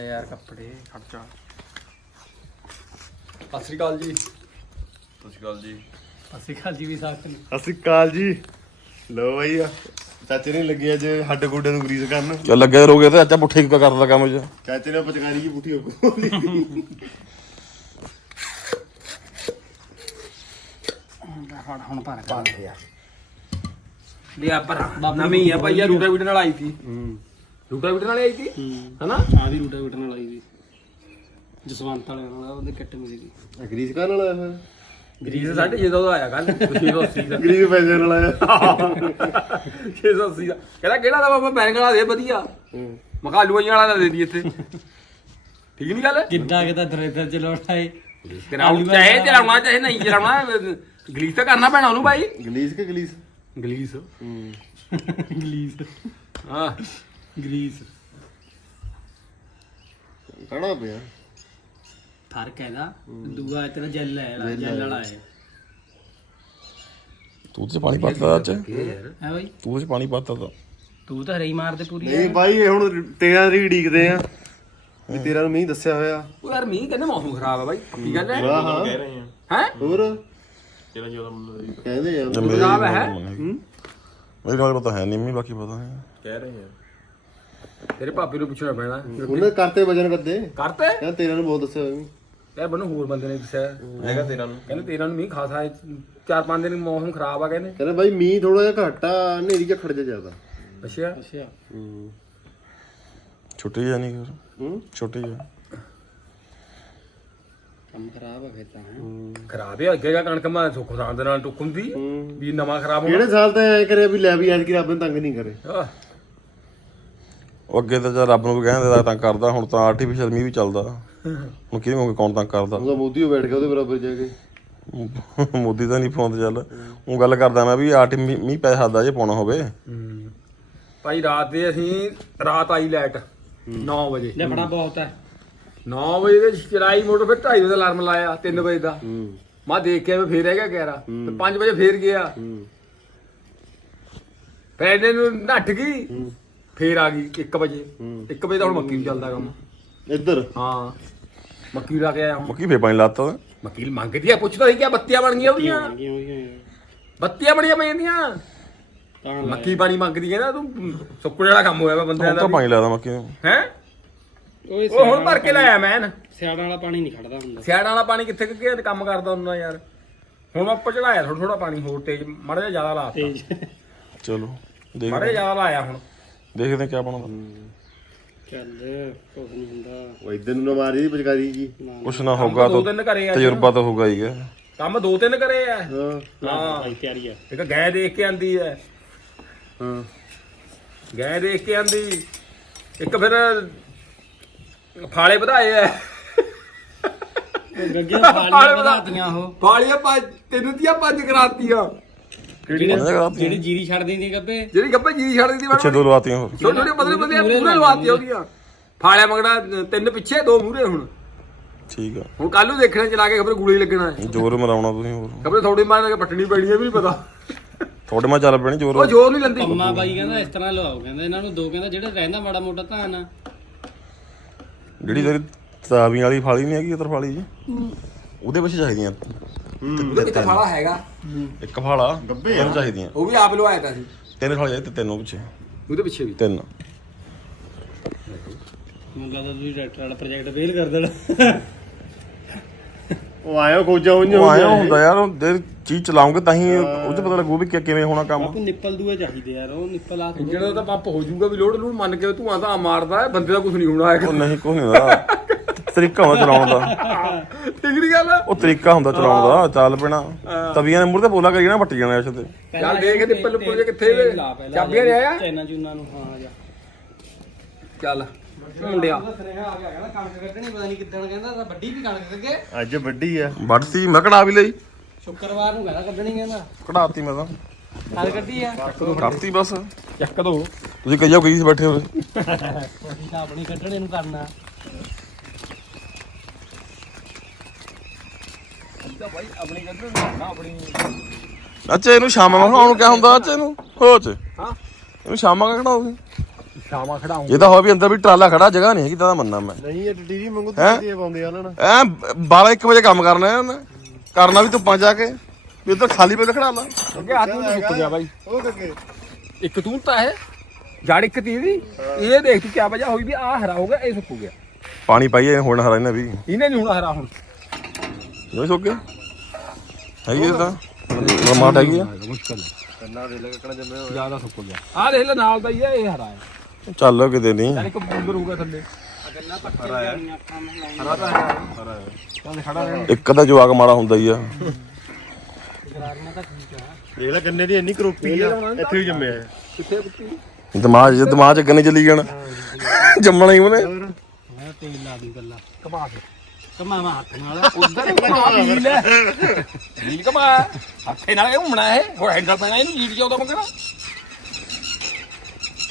ਯਾਰ ਕੱਪੜੇ। ਖਰਚਾ। ਸਤਿ ਸ਼੍ਰੀ ਅਕਾਲ ਜੀ। ਸ਼੍ਰੀ ਅਕਾਲ ਜੀ। ਸਤਿ ਸ਼੍ਰੀ ਅਕਾਲ ਜੀ ਵੀ ਸਾਥ ਨੂੰ। ਸ਼੍ਰੀ ਅਕਾਲ ਜੀ। ਲੋ ਆ। ਚਾਚੇ ਨੇ ਲੱਗੇ ਅੱਜ ਹੱਡ ਗੋਡੇ ਨੂੰ ਗਰੀਸ ਕਰਨ। ਚੱਲ ਲੱਗੇ ਰੋਗੇ ਤੇ ਅੱਛਾ ਪੁੱਠੇ ਕਿਉਂ ਕਰਦਾ ਕੰਮ ਚ ਚਾਚੇ ਨੇ ਪਚਕਾਰੀ ਜੀ ਪੁੱਠੀ ਹੋ ਗਈ। ਹੁਣ ਹੁਣ ਭਰ ਕਰ ਯਾਰ ਲਿਆ। ਪਰ ਨਵੀਂ ਆ ਭਾਈ ਰੂਟਾ ਵੀਟਰ ਨਾਲ ਆਈ ਸੀ। ਹੂੰ। ਰੂਟਾ ਵੀਟਰ ਨਾਲ ਆਈ ਸੀ? ਹਨਾ? ਆ ਵੀ ਰੂਟਾ ਵੀਟਰ ਨਾਲ ਆਈ ਵੀ ਜਸਵੰਤ ਵਾਲੇ ਨਾਲ ਉਹਦੇ ਕਿੱਟ ਮਿਲੀ ਦੀ ਗਰੀਸ ਕਰਨ ਵਾਲਾ ਹੈ ਗਰੀਸ ਸਾਡੇ ਜਦੋਂ ਦਾ ਆਇਆ ਕੱਲ 680 ਦਾ। ਗਰੀਸ ਪੈਸੇ ਨਾਲ ਆਇਆ। 680 ਦਾ। ਕਹਿੰਦਾ ਕਿਹੜਾ ਦਾ ਬਾਬਾ ਬੈਂਕ ਵਾਲਾ ਦੇ ਵਧੀਆ। ਮਖਾ ਲੂਆਂ ਵਾਲਾ ਦਾ ਦੇ ਦੀ ਇੱਥੇ। ਠੀਕ ਨਹੀਂ ਗੱਲ? ਕਿੱਦਾਂ ਕਿਦਾਂ ਦਰੇਦਰ ਚ ਲੋਟਾਏ ਗਰਾਊਂਡ ਚਾਹੇ ਚਲਾਉਣਾ ਚਾਹੇ ਨਹੀਂ ਚਲਾਉਣਾ ਗਲੀਸ ਤਾਂ ਕਰਨਾ ਪੈਣਾ ਉਹਨੂੰ ਭਾਈ ਗਲੀਸ ਕੇ ਗਲੀਸ? ਗਲੀਸ। ਹੂੰ। ਗਲੀਸ। ਹਾਂ। ਗਰੀਸ। ਕਹਣਾ ਪਿਆ? ਫ਼ਰਕ ਹੈਗਾ ਦੂਆ ਤੇਰਾ ਜੈਲ ਹੈ ਵਾਲਾ, ਜੈਲ ਵਾਲਾ ਹੈ ਤੂੰ ਤੇ ਪਾਣੀ ਪਾਤਾ ਅੱਜ। ਹੈ ਬਾਈ। ਤੂੰ ਤੇ ਪਾਣੀ ਪਾਤਾ ਤਾਂ। ਤੂੰ ਤਾਂ ਹਰੇਈ ਮਾਰਦੇ ਪੂਰੀ ਨਹੀਂ ਬਾਈ ਇਹ ਹੁਣ ਤੇਰਾ ਰੀ ਡੀਕਦੇ ਆ। ਵੀ ਤੇਰਾ ਨੂੰ ਮੀਂਹ ਦੱਸਿਆ ਹੋਇਆ। ਉਹ ਯਾਰ ਮੀਂਹ ਕਹਿੰਦੇ ਮੌਸਮ ਖਰਾਬ ਆ ਬਾਈ। ਕੀ ਗੱਲ ਹੈ? ਵਾਹ ਹਾਂ। ਹੈ? ਹੋਰ? ਕਹਿੰਦੇ ਆ। ਖਰਾਬ ਹੈ ਮੇਰੇ ਨਾਲ ਪਤਾ ਹੈ ਨਹੀਂ ਮੈਨੂੰ ਬਾਕੀ ਪਤਾ ਹੈ ਤੇਰੇ ਭਾਪੀ ਨੂੰ ਪੁੱਛਣਾ ਪੈਣਾ। ਉਹਨੇ ਕਰਤੇ ਵਜਨ ਕੱਦੇ ਕਰਤੇ? ਕਹਿੰਦਾ ਤੇਰਾ ਨੂੰ ਬਹੁਤ ਦੱਸਿਆ ਹੋਇਆ ਯਾਰ ਮੈਨੂੰ ਹੋਰ ਬੰਦੇ ਨੇ ਦੱਸਿਆ। ਹੈਗਾ ਤੇਰਾ ਨੂੰ। ਕਹਿੰਦੇ ਤੇਰਾ ਨੂੰ ਮੀਂਹ ਖਾਸਾ ਹੈ ਚਾਰ ਪੰਜ ਦਿਨ ਮੌਸਮ ਖਰਾਬ ਆ ਕਹਿੰਦੇ। ਕਹਿੰਦਾ ਬਾਈ ਮੀਂਹ ਥੋੜਾ ਜਿਹਾ ਘੱਟ ਆ ਹਨੇਰੀ ਜਿਹਾ ਖੜ ਜਾ ਜ਼ਿਆਦਾ। ਅੱਛਾ। ਅੱਛਾ। ਹੂੰ। ਛੁੱਟੀ ਜਾਂ ਨਹੀਂ ਫਿਰ। ਹੂੰ। ਛੁੱਟੀ ਜਾਂ ਕੰਮ ਖਰਾਬ ਆ ਫਿਰ ਤਾਂ ਹੈਂ। ਖਰਾਬ ਹੈ ਅੱਗੇ ਦਾ ਕਣਕ ਮੈਂ ਸੁੱਖ ਸਾਂ ਦੇ ਨਾਲ ਟੁੱਕ ਹੁੰਦੀ ਹੂੰ। ਵੀ ਨਵਾਂ ਖਰਾਬ ਹੋਣਾ। ਕਿਹੜੇ ਸਾਲ ਤਾਂ ਐ ਕਰਿਆ ਵੀ ਲੈ ਵੀ ਐਤਕੀ ਰੱਬ ਨੇ ਤੰਗ ਨਹੀਂ ਕਰੇ। ਆਹ, ਉਹ ਅੱਗੇ ਤਾਂ ਰੱਬ ਨੂੰ ਵੀ ਕਹਿੰਦੇ ਤਾਂ ਕਰਦਾ ਹੁਣ ਤਾਂ ਆਰਟੀਫੀਸ਼ੀਅਲ ਮੀਂਹ ਵੀ ਚੱਲਦਾ। ਹੁਣ ਕਿਵੇਂ ਹੋਵੇ ਕੌਣ ਤੰਗ ਕਰਦਾ? ਉਹਦਾ ਮੋਦੀ ਉਹ ਬੈਠ ਗਿਆ ਉਹਦੇ ਬਰਾਬਰ ਜਾ ਕੇ। ਮੋਦੀ ਤਾਂ ਨਹੀਂ ਪਾਉਂਦੇ ਚੱਲ। ਉਹ ਗੱਲ ਕਰਦਾ ਮੈਂ ਵੀ ਆਰਟੀ ਮੀਂਹ ਪੈ ਸਕਦਾ ਜੇ ਪਾਉਣਾ ਹੋਵੇ। ਭਾਈ ਰਾਤ ਦੇ ਅਸੀਂ ਰਾਤ ਆਈ ਲਾਈਟ 9 ਵਜੇ। ਲੈ ਬੜਾ ਬਹੁਤ ਹੈ। 9 ਵਜੇ ਦੇ ਚਲਾਈ ਮੋਟਰ ਫਿਰ 2:30 ਵਜੇ ਦਾ ਅਲਾਰਮ ਲਾਇਆ 3 ਵਜੇ ਦਾ। ਮੈਂ ਦੇਖ ਕੇ ਫੇਰ ਹੈਗਾ 11 ਤੇ 5 ਵਜੇ ਫੇਰ ਗਿਆ। ਫਿਰ ਇਹਨੇ ਨੂੰ ਨੱਠ ਗਈ। ਫੇਰ ਆ ਗਈ 1 ਵਜੇ। ਹੂੰ। 1 ਵਜੇ ਤਾਂ ਹੁਣ ਮੱਕੀ ਨੂੰ ਚੱਲਦਾ ਕੰਮ। ਇੱਧਰ? ਹਾਂ। ਮੱਕੀ ਲਾ ਕੇ ਆਇਆ ਹੁਣ। ਮੱਕੀ ਫੇ ਪਾਣੀ ਲਾਤਾ। ਮੱਕੀ ਮੰਗਦੀ ਆ ਪੁੱਛਦਾ ਸੀ ਕਿ ਬੱਤੀਆਂ ਬਣ ਗਈਆਂ ਉਹਦੀਆਂ। ਬੱਤੀਆਂ ਬਣੀਆਂ ਪਈਆਂ ਤਾਂ ਮੱਕੀ ਪਾਣੀ ਮੰਗਦੀ ਹੈ ਨਾ ਤੂੰ ਸੁੱਕਣੇ ਵਾਲਾ ਕੰਮ ਹੋਇਆ ਵਾ ਬੰਦਿਆਂ ਹੁਣ ਦਾ ਤਾਂ ਪਾਣੀ ਲਾਦਾ ਮੱਕੀ ਨੂੰ। ਹੈ? ਓਏ ਉਹ ਹੁਣ ਭਰ ਕੇ ਲਾਇਆ ਮੈਂ ਨਾ। ਸਿਆੜਾਂ ਵਾਲਾ ਪਾਣੀ ਨਹੀਂ ਖੜਦਾ ਹੁੰਦਾ। ਸਿਆੜ ਵਾਲਾ ਪਾਣੀ ਕਿੱਥੇ ਕਿ ਕੰਮ ਕਰਦਾ ਹੁੰਦਾ ਯਾਰ। ਹੁਣ ਆਪਾਂ ਚੜਾਇਆ ਥੋੜਾ ਥੋੜਾ ਪਾਣੀ ਹੋਰ ਤੇਜ਼ ਮਾੜਾ ਜਿਹਾ ਜ਼ਿਆਦਾ ਲਾਤਾ। ਤੇਜ। ਚਲੋ ਮਾੜਾ ਦੇਖਦੇ ਜਿਹਾ ਜ਼ਿਆਦਾ ਲਾਇਆ ਹੁਣ। ਦੇਖਦੇ ਕੀ ਬਣਦਾ। ਚੱਲ ਕੁਝ ਨਹੀਂ ਹੁੰਦਾ। ਉਹ ਇੱਧਰ ਨੂੰ ਨਾ ਮਾਰੀ ਜੀ। ਕੁਛ ਨਾ ਹੋਗਾ ਦੋ ਤਾਂ ਤਿੰਨ ਕਰੇ ਆ। ਤਜਰਬਾ ਤਾਂ ਹੋਗਾ ਹੀ ਹੈ ਕੰਮ ਦੋ ਤਿੰਨ ਕਰੇ ਆ। ਹਾਂ। ਹਾਂ। ਭਾਈ ਤਿਆਰੀ ਆ। ਇੱਕ ਗੈ ਦੇਖ ਕੇ ਆਂਦੀ ਹੈ। ਹਾਂ ਦੇਖ ਕੇ ਆਂਦੀ। ਇੱਕ ਫਿਰ ਫਾਲੇ ਵਧਾਏ ਆ। ਗੱਗੇ ਫਾਲੀਆਂ ਵਧਾਤੀਆਂ ਉਹ। ਫਾਲੀਆਂ ਪੰਜ ਤਿੰਨ ਦੀਆਂ ਪੰਜ ਕਰਾਤੀਆਂ। ਜਿਹੜੀ ਜੀਰੀ ਛੱਡ ਦਿੰਦੀ ਗੱਬੇ। ਜਿਹੜੀ ਗੱਪੇ ਜੀ ਛੱਡ ਦਿੱਤੀ ਪਿੱਛੇ ਦੋ ਲਵਾਤੀਆਂ ਹੋਰ। ਛੋਟੇ ਛੋਟੇ ਬਦਲੇ ਬਦਲੇ ਪੂਰੇ ਲਵਾਤੀਆਂ। ਉਹਦੀਆਂ। ਫਾਲਿਆ ਮਗੜਾ ਤਿੰਨ ਪਿੱਛੇ ਦੋ ਮੂਰੇ ਹੁਣ। ਠੀਕ ਆ। ਹੁਣ ਕੱਲ ਨੂੰ ਦੇਖਣਾ ਚਲਾ ਕੇ ਖਬਰ ਗੂੜੇ ਲੱਗਣਾ ਹੈ। ਜ਼ੋਰ ਮਰਾਉਣਾ ਤੁਸੀਂ ਹੋਰ। ਖਬਰ ਥੋੜੀ ਮਾਰ ਕੇ ਪੱਟਣੀ ਪੈਣੀ ਹੈ ਵੀ ਪਤਾ। ਤੁਹਾਡੇ ਮਾ ਚੱਲ ਪੈਣੀ ਉਹ ਜ਼ੋਰ ਜੋਰ ਨਹੀਂ ਲੰਦੀ। ਪੰਮਾ ਬਾਈ ਕਹਿੰਦਾ ਇਸ ਤਰ੍ਹਾਂ ਲਵਾਓ ਕਹਿੰਦਾ ਇਹਨਾਂ ਨੂੰ ਦੋ ਕਹਿੰਦਾ ਜਿਹੜਾ ਰਹਿੰਦਾ ਮਾੜਾ ਮੋਟਾ ਧਾਨ ਆ। ਜਿਹੜੀ ਤੇਰੀ ਤਾਵੀਂ ਵਾਲੀ ਫਾਲੀ ਨਹੀਂ ਹੈਗੀ ਤਰਫਾਲੀ ਜੀ? ਉਹਦੇ ਵਿੱਚ ਚਾਹੀਦੀਆਂ। ਉਹਦੇ ਵਿੱਚ ਫਾਲਾ ਹੈਗਾ। ਇੱਕ ਫਾਲਾ ਤਿੰਨ ਚਾਹੀਦੀਆਂ। ਉਹ ਵੀ ਆਪ ਲਵਾਇਆ ਤਾਂ ਸੀ। ਤਿੰਨ ਫਾਲੇ ਚਾਹੀਦੇ ਤਿੰਨ ਉਹ ਪਿੱਛੇ। ਉਹਦੇ ਪਿੱਛੇ ਵੀ? ਤਿੰਨ। ਮੈਨੂੰ ਲੱਗਦਾ ਤੁਸੀਂ ਡਾਕਟਰ ਵਾਲਾ ਪ੍ਰੋਜੈਕਟ ਫੇਲ ਕਰ ਦੇਣਾ। ਉਹ ਆਇਆ ਖੋਜਾ ਉਂਝ ਉਹ ਆਇਆ ਹੁੰਦਾ ਯਾਰ ਉਹ ਦੇ ਚੀਜ਼ ਚਲਾਉਂਗੇ ਤਾਂ ਹੀ ਉਹ ਚ ਪਤਾ ਲੱਗੂ ਵੀ ਕਿ- ਕਿਵੇਂ ਹੋਣਾ ਕੰਮ। ਬਾਪੂ ਨਿੱਪਲ ਦੂਏ ਚਾਹੀਦੇ ਯਾਰ ਉਹ ਨਿੱਪਲ ਆ ਦਾ ਤਾਂ ਪੰਪ ਹੋ ਜਾਊਗਾ ਵੀ ਲੋਡ ਨੂੰ ਮੰਨ ਕੇ ਧੂਆਂ ਤਾਂ ਮਾਰਦਾ ਹੈ ਬੰਦੇ ਦਾ ਕੁਝ ਨਹੀਂ ਹੋਣਾ ਉਹ ਨਹੀਂ ਕੋਈ ਨਹੀਂ ਹੁੰਦਾ ਤਰੀਕਾ ਹੁੰਦਾ ਚਲਾਉਣ ਦਾ। ਟਿਕੜੀ ਗੱਲ ਉਹ ਤਰੀਕਾ ਹੁੰਦਾ ਚਲਾਉਣ ਦਾ ਚੱਲ ਪੈਣਾ। ਤਵੀਆਂ ਦੇ ਮੂਹਰੇ ਤੇ ਬੋਲਾ ਕਰੀ ਜਾਣਾ ਵੱਟ ਜਾਣਾ ਇਸ ਤੇ ਚੱਲ ਦੇਖ ਨਿੱਪਲ ਉੱਪਰ ਜੇ ਕਿੱਥੇ ਵੇ। ਚਾਬੀਆਂ ਨੇ ਆਇਆ ਚੈਨਾ ਚੂਨਾ ਨੂੰ ਹਾਂ ਜਾ ਚੱਲ ਮੁੰਡਿਆ ਸੁਨੇਹਾ ਆ ਗਿਆ ਕਹਿੰਦਾ ਕਣਕ ਕੱਢਣੀ ਪਤਾ ਨਹੀਂ ਕਿੱਦਣ ਕਹਿੰਦਾ ਤਾਂ ਵੱਡੀ ਵੀ ਕਣਕ ਅੱਗੇ ਅੱਜ ਵੱਡੀ ਆ। ਵੱਢਤੀ ਮੈਂ ਕਢਾ ਵੀ ਲਈ। ਸ਼ੁੱਕਰਵਾਰ ਨੂੰ ਕਹਿੰਦਾ ਕੱਢਣੀ ਕਹਿੰਦਾ ਕਢਾਤੀ ਮੈਂ ਤਾਂ। ਕੱਲ ਕੱਢੀ ਆ। ਕਰਤੀ ਬਸ। ਚੱਕ ਦੋ। ਤੁਸੀਂ ਕਹੀ ਜਾਓ ਕੀ ਬੈਠੇ ਹੋਏ। ਅਸੀਂ ਤਾਂ ਆਪਣੀ ਕੱਢਣੇ ਨੂੰ ਕਰਨਾ। ਭਾਈ ਆਪਣੀ ਕੱਢਣ ਨਾ ਆਪਣੀ ਅੱਛਾ ਇਹਨੂੰ ਸ਼ਾਮਾਂ ਨੂੰ ਖੜਾਉਣ ਕਿਆ ਹੁੰਦਾ ਅੱਛਾ ਇਹਨੂੰ ਹੋ ਚ। ਹਾਂ। ਇਹਨੂੰ ਸ਼ਾਮਾਂ ਕਾ ਖੜਾਓ ਤੁਸੀਂ ਸ਼ਾਮਾ ਖੜਾਉਂ ਇਹ ਤਾਂ ਹੋਇਆ ਵੀ ਅੰਦਰ ਵੀ ਟਰਾਲਾ ਖੜਾ ਜਗ੍ਹਾ ਨਹੀਂ ਹੈਗੀ ਤਾਂ ਮੰਨਣਾ ਮੈਂ। ਨਹੀਂ ਇਹ ਡੀਰੀ ਮੰਗੂ ਹੈਂ? ਤੇ ਪਾਉਂਦੇ ਆ ਨੇ। ਐ 12 1 ਵਜੇ ਕੰਮ ਕਰਨਾ ਇਹਨੇ ਕਰਨਾ ਵੀ ਧੁੱਪਾਂ ਜਾ ਕੇ। ਵੀ ਉਧਰ ਖਾਲੀ ਪੇ ਖੜਾ ਲਾ। ਅੱਗੇ ਹੱਥ ਨੂੰ ਸੁੱਕ ਗਿਆ ਬਾਈ। ਉਹ ਕੱਕੇ ਇੱਕ ਤੂੰ ਤਾਂ ਹੈ ਜੜ ਇੱਕ ਤੀ ਦੀ ਇਹ ਦੇਖ ਤੂੰ ਕਿਆ ਵਜ੍ਹਾ ਹੋਈ ਵੀ ਆ ਹਰਾ ਹੋ ਗਿਆ ਇਹ ਸੁੱਕ ਗਿਆ। ਪਾਣੀ ਪਾਈਏ ਹੁਣ ਹਰਾ ਇਹਨੇ ਵੀ। ਇਹਨੇ ਨਹੀਂ ਹੁਣ ਹਰਾ ਹੁਣ। ਜੋ ਸੁੱਕ ਗਿਆ ਹੈਗੀ ਇਹ ਤਾਂ? ਰਮਾਟ ਹੈਗੀ ਆ? ਮੁਸ਼ਕਲ ਹੈ। ਕੰਨਾ ਦੇ ਲੈ ਕੱਕਣਾ ਜੰਮੇ ਹੋਏ ਜ਼ਿਆਦਾ ਸੁੱਕ ਗਿਆ। ਆ ਦੇਖ ਲੈ ਨਾਲ ਦਾ ਹੀ ਹੈ ਇਹ ਹਰਾ ਹੈ। ਚੱਲ ਕਿਤੇ ਨਹੀਂ। ਇੱਕ ਬੂੰਦਰ ਹੋਊਗਾ ਥੱਲੇ। ਹਰਾ ਹੈ। ਚੱਲ ਖੜਾ ਇੱਕ ਅੱਧਾ ਜਵਾਕ ਮਾੜਾ ਹੁੰਦਾ ਹੀ ਆ। ਗਰਾਰੀਆਂ ਤਾਂ ਠੀਕ ਆ ਦੇਖ ਲੈ ਗੰਨੇ ਦੀ ਇੰਨੀ ਕਰੋਪੀ ਆ ਇੱਥੇ ਵੀ ਜੰਮਿਆ ਹੈ ਕਿੱਥੇ ਪੁੱਤੀ ਦਿਮਾਗ ਜੇ ਦਿਮਾਗ ਚ ਗੰਨੇ ਚੱਲੀ ਜਾਣਾ। ਜੰਮਣਾ ਹੀ ਉਹਨੇ। ਮੈਂ ਤੇਲ ਲਾ ਦੀ ਗੱਲਾਂ। ਕਮਾ ਕੇ ਕਮਾ ਮੈਂ ਹੱਥ ਨਾਲ। ਉਧਰ ਕਮਾ ਵੀਲ ਹੈ। ਵੀਲ ਕਮਾ। ਹੱਥੇ ਨਾਲ ਇਹ ਘੁੰਮਣਾ ਹੈ। ਹੋਰ ਹੈਂਡਲ ਪੈਣਾ ਇਹਨੂੰ ਵੀਲ ਕਿਉਂ ਦਾ ਮੰਗਣਾ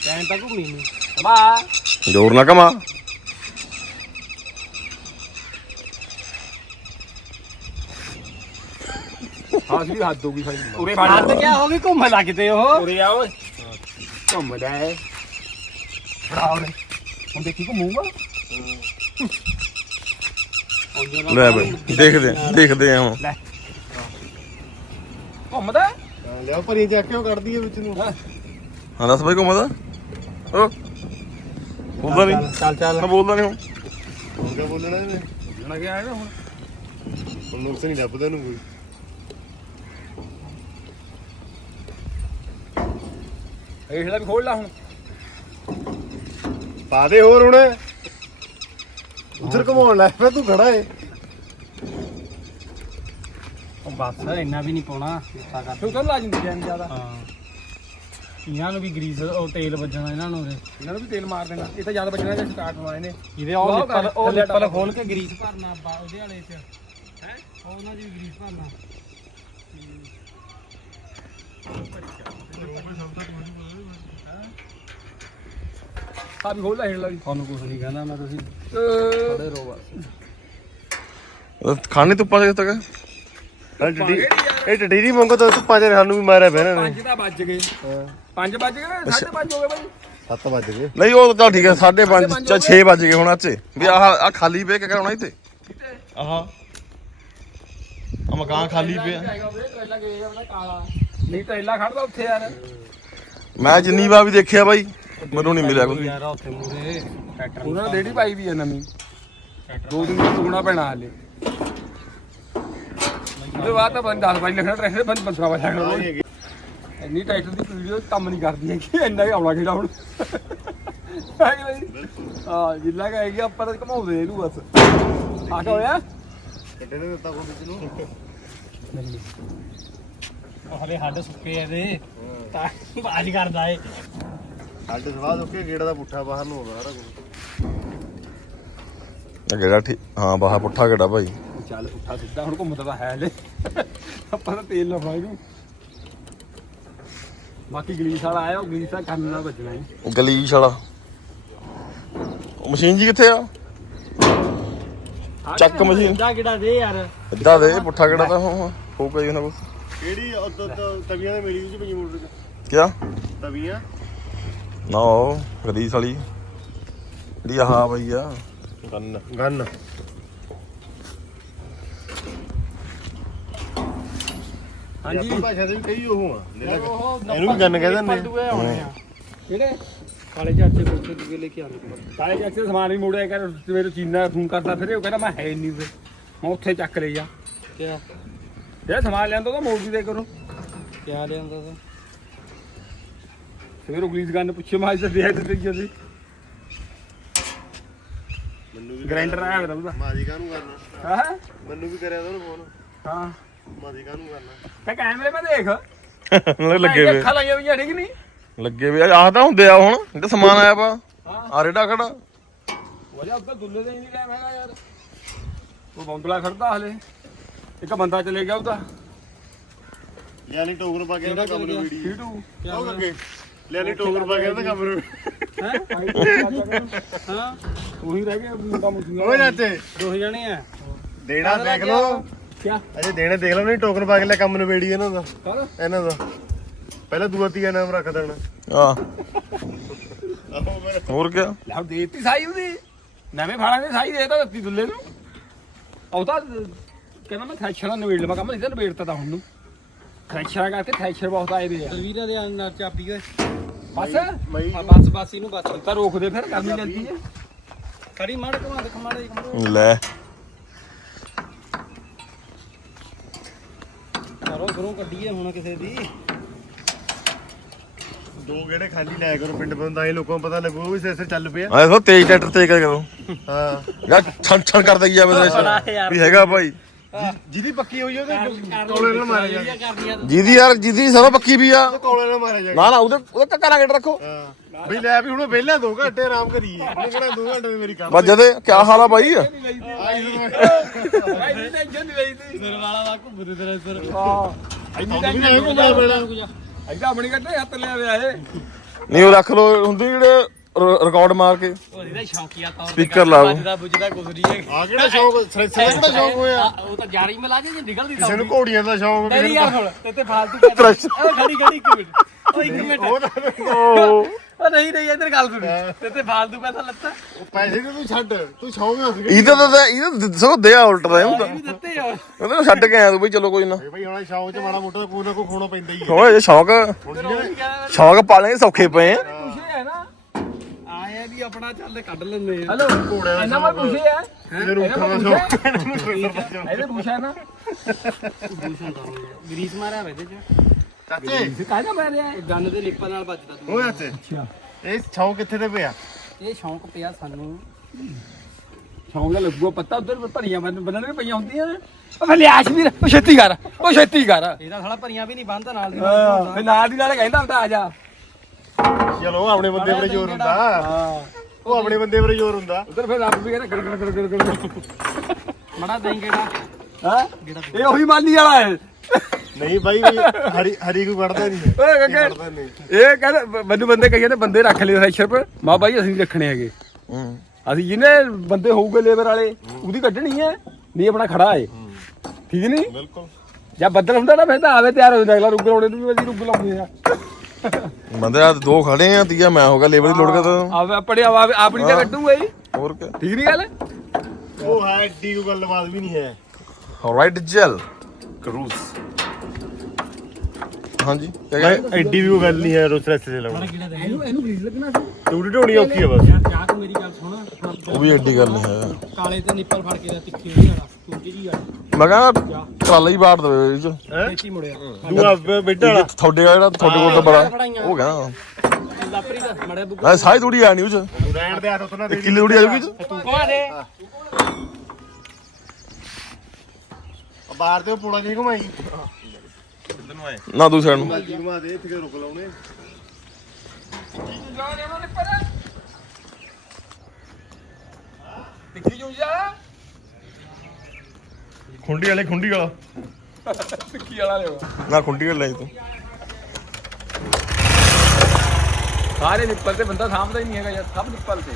ਟਾਈਮ ਤੱਕ ਘੁੰਮੀ ਨਹੀਂ। ਕਮਾ। ਜ਼ੋਰ ਨਾ ਕਮਾ। ਹਾਂ ਜੀ ਹੱਦ ਹੋ ਗਈ ਸਾਡੀ ਉਰੇ ਹੱਥ ਕਿਆ ਹੋ ਗਈ? ਘੁੰਮ ਲਾ ਕਿਤੇ ਉਹ। ਉਰੇ ਆ ਓਏ। ਘੁੰਮਦਾ ਹੈ ਫੜਾ ਉਹਨੇ ਹੁਣ ਦੇਖੀ ਘੁੰਮੂਗਾ? ਲੈ ਬਈ ਦੇਖਦੇ ਆ, ਦੇਖਦੇ ਆ ਹੁਣ। ਘੁੰਮਦਾ? ਲਿਆ ਭਰੀ ਜਾ ਕਿਉਂ ਕੱਢਦੀ ਹੈ ਵਿੱਚ ਨੂੰ। ਹਾਂ। ਦੱਸ ਬਾਈ ਘੁੰਮਦਾ? ਓ ਬੋਲਦਾ ਨਹੀਂ। ਚੱਲ ਚੱਲ ਨਾ ਬੋਲਦਾ ਨਹੀਂ ਹੁਣ। ਹੋ ਗਿਆ ਬੋਲਣਾ ਇਹਨੇ? ਹੁਣ ਗਿਆ ਹੈ ਨਾ ਹੁਣ। ਹੁਣ ਨੁਕਸ ਨਹੀਂ ਲੱਭਦਾ ਇਹਨੂੰ ਕੋਈ। ਇਹ ਜਿਹੜਾ ਵੀ ਖੋਲ ਲਾ ਹੁਣ। ਪਾ ਦੇ ਹੋਰ ਹੁਣ। ਉਧਰ ਘਮਾਉਣ ਲੱਗ ਪਿਆ ਤੂੰ ਖੜਾ ਏ। ਉਹ ਬਸ ਇੰਨਾ ਵੀ ਨਹੀਂ ਪਾਉਣਾ। ਗੁੱਸਾ ਕਰ। ਤੂੰ ਕਹਿੰਦਾ ਲਾ ਜਿੰਦੀ ਜਾਨ ਜ਼ਿਆਦਾ? ਹਾਂ। ਇਹਨਾਂ ਨੂੰ ਵੀ ਗਰੀਸ ਉਹ ਤੇਲ ਵੱਜਣਾ ਇਹਨਾਂ ਨੂੰ ਇਹਨਾਂ ਨੂੰ ਵੀ ਤੇਲ ਮਾਰ ਦੇਣਾ। ਇਹ ਤਾਂ ਜ਼ਿਆਦਾ ਬਚਣਾ ਜੇ ਸਟਾਰਟ ਹੋਣਾ ਇਹਨੇ। ਇਹਦੇ ਉਹ ਕਰ, ਨਿੱਪਲ ਉਹ ਕਰ। ਖੋਲ ਕੇ। ਗਰੀਸ ਭਰਨਾ ਬਾ- ਉਹਦੇ ਵਾਲੇ ਚ। ਹੈ? ਉਹਨਾਂ ਦੀ ਵੀ ਗਰੀਸ ਭਰਨਾ। ਆ ਵੀ ਖੋਲ ਲਾ ਹਿੱਲ ਲਾ ਵੀ। ਤੁਹਾਨੂੰ ਕੁਝ ਨਹੀਂ ਕਹਿੰਦਾ ਮੈਂ ਤੁਸੀਂ ਅਹ, ਖੜੇ ਰਹੋ ਬਸ। ਖਾਣੇ ਧੁੱਪਾਂ ਦੇ ਤੱਕ? ਡਿਡੀ ਇਹ ਡਿਡੀ ਮੰਗੋ ਤਾਂ ਪੰਜ ਸਾਨੂੰ ਵੀ ਮਾਰਿਆ ਪਿਆ ਇਹਨਾਂ ਨੇ। ਪੰਜ ਤਾਂ ਵੱਜ ਗਏ। ਪੰਜ ਵੱਜ ਗਏ ਨਾ? ਸਾਢੇ ਪੰਜ ਹੋ ਗਏ ਬਾਈ 7 ਵੱਜ ਗਏ। ਨਹੀਂ ਉਹ ਤਾਂ ਠੀਕ ਹੈ 5:30 ਜਾਂ 6 ਵਜ ਗਏ ਹੁਣ ਅੱਛੇ ਵੀ ਆਹ ਆ ਖਾਲੀ ਪਏ ਕਿ ਕਰਾਉਣਾ ਇੱਥੇ? ਆਹ। ਆ ਮਕਾਨ ਖਾਲੀ ਪਿਆ। ਨਹੀਂ ਟ੍ਰੇਲਾ ਖੜਦਾ ਉੱਥੇ ਯਾਰ। ਮੈਂ ਜਿੰਨੀ ਵਾਰ ਵੀ ਦੇਖਿਆ ਬਾਈ ਮੈਨੂੰ ਨਹੀਂ ਮਿਲਿਆ ਕੋਈ ਯਾਰ ਉੱਥੇ ਮੂਰੇ ਟਰੈਕਟਰ ਉਹਨਾਂ ਨੇ ਰੇੜੀ ਪਾਈ ਵੀ ਹੈ ਨਵੀਂ। ਦੋ ਦਿਨ ਦਾ ਟੁਕਣਾ ਪੈਣਾ ਹਾਲੇ। ਉਹਦੇ ਬਾਅਦ ਤਾਂ ਬੰਦ 10 ਵਜੇ ਲਿਖਣਾ ਟਰੈਕਟਰ ਬੰਦ 15 ਵਜੇ ਲਿਖਣਾ ਇੰਨੀ ਟਾਈਟਲ ਦੀ ਵੀਡੀਓ ਕੰਮ ਨਹੀਂ ਕਰਦੀ ਹੈਗੀ ਇੰਨਾ ਹੀ ਆਉਣਾ ਕਿਹੜਾ ਹੁਣ। ਹੈ ਕਿ ਹਾਂ ਜਿੱਲਾ ਕਹੇਗੀ ਆਪਾਂ ਤਾਂ ਘਮਾਉਂਦੇ ਇਹਨੂੰ ਬਸ। ਆ ਕੇ ਹੋਇਆ ਕੱਢੇ ਨੇ ਦਿੱਤਾ ਕੋਈ ਵਿੱਚ ਨੂੰ? ਹਲੇ ਹੱਡ ਸੁੱਕੇ ਆ ਇਹਦੇ। ਤਾਂ ਬਾਜ ਕਰਦਾ ਏ। ਸਾਡੇ ਸਵਾਦ ਓਕੇ ਗੇੜਾ ਦਾ ਪੁੱਠਾ ਬਾਹਰ ਨੂੰ ਆਉਂਦਾ ਸਾਰਾ ਕੁਝ ਇਹ ਕਿਹੜਾ ਠੀਕ ਹਾਂ ਬਾਹਾ ਪੁੱਠਾ ਕਿਹੜਾ ਭਾਈ। ਚੱਲ ਉੱਠਾ ਸਿੱਧਾ ਹੁਣ ਘੁੰਮਦਾ ਤਾਂ ਹੈ ਹਲੇ ਆਪਾਂ ਤਾਂ ਤੇਲ ਲਾਉਣਾ ਇਹਨੂੰ। ਬਾਕੀ ਗਲੀਸ ਵਾਲਾ ਆਇਆ ਉਹ ਗਲੀਸ ਦਾ ਕੰਨ ਨਾਲ ਵੱਜਣਾ ਹੈ ਗਲੀਸ਼ ਵਾਲਾ। ਉਹ ਮਸ਼ੀਨ ਜੀ ਕਿੱਥੇ ਆ? ਚੱਕ ਮਸ਼ੀਨ। ਦਾ ਕਿਹੜਾ ਦੇ ਯਾਰ। ਇੱਦਾਂ ਦੇ ਪੁੱਠਾ ਕਿਹੜਾ ਤਾਂ ਹੋ ਹੋ ਗਈ ਉਹਨਾਂ ਕੋ ਕਿਹੜੀ ਉਦੋਂ ਤਾਂ ਤਵੀਆਂ ਦੇ ਮਿਲੀ ਵਿੱਚ ਪਈ ਮੋਟਰ ਚ। ਕਿਆ? ਤਵੀਆਂ? ਨਾ ਉਹ ਵਾਲੀ। ਜਿਹੜੀ ਆਹ ਬਈ ਆ। ਗੰਨ। ਗੰਨ। ਹਾਂਜੀ। ਭਾਸ਼ਾ ਦੇ ਵੀ ਕਈ ਉਹ ਆ। ਇਹਨੂੰ ਵੀ ਗੰਨ ਕਹਿੰਦੇ ਨੇ ਕਿਹੜੇ ਕਾਲੇ ਚਾਚੇ ਕੋਲ ਤੋਂ ਲੈ ਕੇ ਆਉਂਦੇ ਕਾਲੇ ਜੈਕਸੇ ਸਮਾਨ ਵੀ ਮੋੜਿਆ ਕਰ ਸਵੇਰੇ ਚੀਨਾ ਫੋਨ ਕਰਦਾ ਫਿਰ ਉਹ ਕਹਿੰਦਾ ਮੈਂ ਹੈ ਨਹੀਂ ਫਿਰ ਮੈਂ ਉੱਥੇ ਚੱਕ ਲਈ ਜਾ ਕਿਆ? ਜਿਹੜਾ ਸਮਾਨ ਲਿਆਂਦਾ ਉਹਦਾ ਮੋੜ ਵੀ ਦੇ ਕਰੋ। ਕਿਆ ਲਿਆਂਦਾ ਤਾ ਸਵੇਰ ਉਗਲੀਸ ਗੰਨ ਪੁੱਛੇ ਮਾਜ ਤੇ ਦੇ ਦਿੱਤੇ ਜੀ ਅਸੀਂ ਮੈਨੂੰ ਵੀ ਗ੍ਰਾਈਂਡਰ ਆਇਆ ਮੇਰਾ ਉਹਦਾ ਮਾਦੀ ਕਾਹਨੂੰ ਕਰਨਾ? ਹਾਂ? ਮੈਨੂੰ ਵੀ ਕਰਿਆ ਤਾਂ ਉਹਨੇ ਫੋਨ। ਹਾਂ। ਮਾਦੀ ਕਾਹਨੂੰ ਕਰਨਾ? ਤੇ ਕੈਮਰੇ 'ਤੇ ਦੇਖ। ਲੱਗੇ ਵੇ। ਅੱਖਾਂ ਲਾਈਆਂ ਹੋਈਆਂ ਠੀਕ ਨਹੀਂ? ਲੱਗੇ ਵੇ। ਆਹ ਤਾਂ ਹੁੰਦੇ ਆ ਹੁਣ ਜਿਹੜਾ ਸਮਾਨ ਆਇਆ ਵਾ। ਹਾਂ। ਆ ਰੇਡਾ ਖੜਾ। ਵਜਾ ਉੱਧਰ ਦੁੱਲੇ ਦੇ ਨਹੀਂ ਟਾਈਮ ਹੈਗਾ ਯਾਰ। ਉਹ ਬੌਂਦਲਾ ਖੜਦਾ ਹਲੇ। ਇੱਕ ਬੰਦਾ ਚਲੇ ਗਿਆ ਉਹਦਾ। ਲਿਆਨੀ ਟੋਕਰ ਪਾ ਕੇ ਉਹਦਾ ਕੰਮ ਨੂੰ ਵੀੜੀ ਸੀਟੂ। ਉਹ ਲਿਆਨੀ ਟੋਕਰ ਪਾ ਕੇ ਉਹਦਾ ਕੰਮ ਨੂੰ ਹਾਂ? ਉਹੀ ਰਹਿ ਗਿਆ ਮੁੰਡਾ ਮੁੰਡਾ। ਓਏ ਚਾਚੇ। ਦੋ ਜਣੇ ਆ। ਦੇਣਾ ਦੇਖ ਲਓ। ਕਿਆ? ਅਜੇ ਦੇਣੇ ਦੇਖ ਲਓ ਨਹੀਂ ਟੋਕਨ ਪਾ ਕੇ ਲੈ ਕੰਮ ਨੂੰ ਵੇੜੀ ਇਹਨਾਂ ਦਾ। ਕਰ। ਇਹਨਾਂ ਦਾ। ਪਹਿਲਾਂ ਦੂਆ ਤੀਆ ਨਾਮ ਰੱਖ ਦੇਣਾ। ਆ ਆਹੋ ਹੋਰ ਕਿਆ? ਲੈ ਦੇਤੀ ਸਾਈ ਉਹਦੀ। ਨਵੇਂ ਫਾੜਾਂ ਦੀ ਸਾਈ ਦੇ ਤਾਂ ਦਿੱਤੀ ਦੁੱਲੇ ਨੂੰ। ਉਹ ਤਾਂ ਕਹਿੰਦਾ ਮੈਂ ਥੈਸ਼ਰਾਂ ਨਵੇੜ ਲਵਾਂ ਕੰਮ ਨਹੀਂ ਤਾਂ ਨਵੇੜਤਾ ਤਾਂ ਹੁਣ ਨੂੰ। ਥੈਸ਼ਰਾਂ ਕਰਕੇ ਥੈਸ਼ਰ ਬਹੁਤ ਆਏ ਦੇ ਆ ਦੇ ਅੰਦਰ ਚਾਬੀ ਓਏ। ਬਸ? ਮਈ ਬਸ ਬਸ ਇਹਨੂੰ ਬਸ। ਤਾਂ ਰੋਕਦੇ ਫਿਰ ਕਰਨੀ ਜਾਂਦੀ ਹੈ। ਖੜੀ ਮਾੜ ਘੁਮਾ ਦੇ ਖਮਾੜੇ ਘੁਮਾ ਲੈ। ਕਰੋ ਕਰੋ ਕੱਢੀਏ ਹੁਣ ਕਿਸੇ ਦੀ। ਦੋ ਗੇੜੇ ਖਾਲੀ ਲਾਇਆ ਕਰੋ ਪਿੰਡ ਬੰਦਾ ਇਹ ਲੋਕਾਂ ਨੂੰ ਪਤਾ ਲੱਗੂ ਵੀ ਸਿਰ ਸਿਰ ਚੱਲ ਪਿਆ। ਆਏ ਸੋ ਤੇਜ਼ ਟਰੈਕਟਰ ਤੇ ਕਰ ਕਰੋ ਹਾਂ। ਯਾਰ ਛਣ ਛਣ ਕਰਦਾ ਹੀ ਜਾਵੇ। ਵੀ ਹੈਗਾ ਭਾਈ। ਜਿਹਦੀ ਪੱਕੀ ਹੋਈ ਉਹਦੇ ਕੋਲੇ ਨਾਲ ਮਾਰਿਆ ਜਾ ਕਰਦੀਆਂ ਜਿਹਦੀ ਯਾਰ ਜਿਹਦੀ ਸਰੋਂ ਪੱਕੀ ਵੀ ਆ। ਕੋਲੇ ਨਾਲ ਮਾਰਿਆ ਜਾ ਨਾ ਨਾ ਉਹਦੇ ਉਹਦੇ ਕੱਕਾ ਰੰਗਟ ਰੱਖੋ। ਹਾਂ। ਬਈ ਲੈ ਵੀ ਹੁਣ ਵਿਹਲਾ 2 ਘੰਟੇ ਆਰਾਮ ਕਰੀਏ ਇਹਨੇ ਕਿਹੜਾ 2 ਘੰਟੇ ਦੀ ਮੇਰੀ ਕੰਮ ਬਸ ਜਦੇ ਕਿਆ ਹਾਲ ਆ ਭਾਈ ਆਈ ਨਹੀਂ ਟੈਨਸ਼ਨ ਨਹੀਂ ਲਈਦੀ ਸਿਰ ਵਾਲਾ ਵਾ ਘੁੰਮਦੇ ਤੇਰੇ ਸਿਰ। ਹਾਂ। ਇੰਨੀ ਟੈਨਸ਼ਨ ਨਹੀਂ ਘੁੰਮਣਾ ਪੈਣਾ। ਐਡਾ ਆਪਣੀ ਕੱਢੇ ਹੱਥ ਲਿਆ ਵਿਆ ਇਹ। ਨਹੀਂ ਉਹ ਰੱਖ ਲੋ ਹੁੰਦੀ ਜਿਹੜੇ ਰਿਕਾਰਡ ਮਾਰ ਕੇ। ਉਹ ਇਹਦਾ ਸ਼ੌਕੀਆ ਤੌਰ Speaker ਲਾਓ। ਵੱਜਦਾ ਬੁੱਝਦਾ ਕੁਝ ਨਹੀਂ ਹੈ। ਆ ਕਿਹੜਾ ਸ਼ੌਕ ਸਰਸੇ ਦਾ ਕਿਹੜਾ ਸ਼ੌਕ ਹੋਇਆ? ਉਹ ਤਾਂ ਜਾਰੀ ਮਿਲਾ ਜੇ ਨਿਕਲਦੀ ਕਿਸੇ ਨੂੰ ਘੋੜੀਆਂ ਦਾ ਸ਼ੌਕ ਤੇਰੀ ਕਿਸੇ ਯਾਰ ਹੁਣ ਤੇ ਤੇ ਫਾਲਤੂ ਕਰ ਉਹ ਖੜੀ ਖੜੀ ਇੱਕ ਮਿੰਟ। ਉਹ ਇੱਕ ਮਿੰਟ। ਨੂੰ ਉਹ ਉਹ ਨਹੀਂ ਨਹੀਂ ਇਧਰ ਗੱਲ ਸੁਣ। ਤੇ ਤੇ ਫਾਲਤੂ ਪੈਸਾ ਲੱਤਾ। ਪੈਸੇ ਤੇ ਤੂੰ ਛੱਡ ਤੂੰ ਸ਼ੌਕ ਹੱਸ ਇਹਦਾ ਤਾਂ ਇਹਦਾ ਸੋ ਦਿਆ ਉਲਟ ਦਾ ਹੁੰਦਾ ਇਹ ਵੀ ਦਿੱਤੇ ਯਾਰ ਉਹਨੇ ਛੱਡ ਕੇ ਆਇਆ ਤੂੰ ਬਈ ਚਲੋ ਕੋਈ ਨਾ। ਬਈ ਹੁਣ ਸ਼ੌਕ ਚ ਮਾੜਾ ਮੋਟਾ ਤਾਂ ਕੋਈ ਨਾ ਕੋਈ ਖੋਣਾ ਪੈਂਦਾ ਹੀ ਹੈ। ਹੋਏ ਇਹ ਸ਼ੌਕ ਸ਼ੌਕ ਪਾਲਣੇ ਸੌਖੇ ਪਏ। ਆ ਵੀ ਆਪਣਾ ਚੱਲ ਕੱਢ ਲੈਂਦੇ ਆ। ਹਲੋ ਇਹਨਾਂ ਮੈਂ ਸ਼ੌਕ ਪੁੱਛੇ ਹੈ? ਇਹਦੇ ਰੁੱਖਾਂ ਦਾ ਸ਼ੌਕ ਇਹਦੇ ਪੁੱਛਿਆ ਨਾ। ਦੂਸ਼ਣ ਕਰ ਗਰੀਸ ਮਾਰਿਆ ਵੇ ਇਹਦੇ ਚ। ਚਾਚੇ। ਕਾਹਦਾ ਮੈਂ ਰਿਹਾ ਇਹ ਗੰਨ ਦੇ ਲਿਪਾਂ ਨਾਲ ਵੱਜਦਾ ਤੂੰ। ਓਏ ਚਾਚੇ। ਅੱਛਾ। ਇਹ ਸ਼ੌਕ ਕਿੱਥੇ ਤੇ ਪਿਆ? ਇਹ ਸ਼ੌਂਕ ਪਿਆ ਸਾਨੂੰ। ਸ਼ੌਂਕ ਦਾ ਲੱਗੂਗਾ ਪੱਤਾ ਉਧਰ ਭਰੀਆਂ ਬੰਨ ਬੰਨਣ ਵੀ ਪਈਆਂ ਹੁੰਦੀਆਂ ਨੇ। ਉਹ ਲਿਆਸ਼ ਵੀ ਉਹ ਛੇਤੀ ਕਰ ਉਹ ਛੇਤੀ ਕਰ। ਇਹਦਾ ਸਾਲਾ ਭਰੀਆਂ ਵੀ ਨਹੀਂ ਬੰਦ ਨਾਲ ਦੀ ਨਾਲ ਦੀ ਨਾਲ ਕਹਿੰਦਾ ਹੁੰਦਾ ਆ ਜਾ। ਚਲੋ ਆਪਣੇ ਬੰਦੇ ਪਰ ਜ਼ੋਰ ਹੁੰਦਾ। ਹਾਂ। ਉਹ ਆਪਣੇ ਬੰਦੇ ਪਰ ਜ਼ੋਰ ਹੁੰਦਾ। ਉਧਰ ਫਿਰ ਰੱਬ ਵੀ ਕਹਿੰਦਾ ਗੜ ਗੜ ਗੜ ਗੜ ਗੜ ਮੜਾ ਦੇਂ ਕਿਹੜਾ ਹਾਂ? ਇਹ ਉਹੀ ਮਾਲੀ ਵਾਲਾ ਹੈ। ਨਹੀਂ ਬਾਈ ਵੀ ਹਰੀ ਹਰੀ ਕੋਈ ਵੜਦਾ ਨਹੀਂ ਓਏ ਇਹ ਕੱਕੇ ਵੜਦਾ ਨਹੀਂ। ਇਹ ਕਹਿੰਦਾ ਮੈਨੂੰ ਬੰਦੇ ਕਹੀ ਜਾਂਦੇ ਬੰਦੇ ਰੱਖ ਲਿਓ ਰੈਸ਼ਰ ਪਰ ਮਾ ਬਾਈ ਅਸੀਂ ਨਹੀਂ ਰੱਖਣੇ ਹੈਗੇ। ਹੂੰ। ਅਸੀਂ ਜਿਹਨੇ ਬੰਦੇ ਹੋਊਗੇ ਲੇਬਰ ਵਾਲੇ ਉਹਦੀ ਕੱਢਣੀ ਹੈ। ਨਹੀਂ ਆਪਣਾ ਖੜਾ ਹੈ। ਠੀਕ ਨਹੀਂ? ਬਿਲਕੁਲ। ਜਾਂ ਬੱਦਲ ਹੁੰਦਾ ਨਾ ਫਿਰ ਤਾਂ ਆਵੇ ਤਿਆਰ ਹੋ ਜਾਂਦਾ ਅਗਲਾ ਰੁੱਗ ਲਾਉਣੇ ਨੂੰ ਵੀ ਅਸੀਂ ਰੁੱਗ ਲਾਉਂਦੇ ਆ। ਬੰਦੇ ਆ ਦੋ ਖੜੇ ਆ ਤੀਆ ਮੈਂ ਹੋ ਗਿਆ ਲੇਬਰ ਦੀ ਲੋੜ ਕਰਦਾ ਆਵੇ ਆਪਣੇ ਆਵੇ ਆਪਣੀ ਤਾਂ ਕੱਢੂਗਾ ਹੀ ਹੋਰ ਕਿਆ ਠੀਕ ਨਹੀਂ ਗੱਲ? ਉਹ ਹੈ ਏਡੀ ਕੋਈ ਗੱਲਬਾਤ ਵੀ ਨਹੀਂ ਹੈ। ਰਾਈਟ ਜੈਲ ਕਰੂਜ਼। ਹਾਂਜੀ। ਕਿਆ ਕਹਿੰਦੇ ਐਡੀ ਵੀ ਕੋਈ ਗੱਲ ਨਹੀਂ ਹੈ ਰੋਸ ਰਸਤੇ ਤੇ ਲਾਉਣਾ ਕਿਹੜਾ ਦੇ ਇਹਨੂੰ ਇਹਨੂੰ ਗਰੀਸ ਲੱਗਣਾ ਸੀ ਟੂੜੀ ਢੋਣੀ ਔਖੀ ਹੈ ਬਸ। ਜਾ ਤੂੰ ਮੇਰੀ ਗੱਲ ਸੁਣ। ਉਹ ਵੀ ਐਡੀ ਗੱਲ ਨਹੀਂ ਹੈ। ਕਾਲੇ ਤੇ ਨਿੱਪਲ ਫੜ ਕੇ ਦਾ ਤਿੱਖੀ ਹੋਈ ਵਾਲਾ ਤੂੰ ਜੀ ਵਾਲਾ ਮੈਂ ਕਹਿੰਦਾ ਟਰਾਲਾ ਹੀ ਬਾੜ ਦੇਵੇ ਇਹ ਚ। ਹੈ? ਇੱਥੇ ਮੁੜਿਆ। ਦੂਆ ਬੈੱਡ ਵਾਲਾ। ਤੁਹਾਡੇ ਵਾਲਾ ਜਿਹੜਾ ਤੁਹਾਡੇ ਕੋਲ ਤਾਂ ਬੜਾ ਉਹ ਕਹਿੰਦਾ ਲਾਪਰੀ ਦਾ ਮੜਾ ਬੁੱਕ। ਮੈਂ ਸਾਈ ਥੋੜੀ ਆ ਨਹੀਂ ਉਹ ਚ। ਤੂੰ ਰਹਿਣ ਦੇ ਹੱਥ ਉਤਨਾ ਦੇ। ਕਿੱਲੇ ਥੋੜੀ ਆ ਜੂਗੀ ਚ ਤੂੰ ਘੁਮਾ ਦੇ? ਬਾਹਰ ਤੇ ਉਹ ਪੂੜਾ ਨਹੀਂ ਘੁਮਾਈ। ਨਾ ਦੂ ਸਾਈਡ ਨੂੰ। ਜੀ ਘੁਮਾ ਦੇ ਇੱਥੇ ਰੁਕ ਲਾਉਣੇ? ਟਿੱਕੀ ਜੂ ਜਾ ਖੁੰਡੀ ਵਾਲੇ ਖੁੰਡੀ ਵਾਲਾ। ਟਿੱਕੀ ਵਾਲਾ ਲਿਓ ਨਾ ਖੁੰਡੀ ਕਰ ਲੈ ਤੂੰ। ਸਾਰੇ ਨਿੱਪਲ ਤੇ ਬੰਦਾ ਸਾਂਭਦਾ ਹੀ ਨਹੀਂ ਹੈਗਾ ਯਾਰ ਸਭ ਨਿੱਪਲ ਤੇ।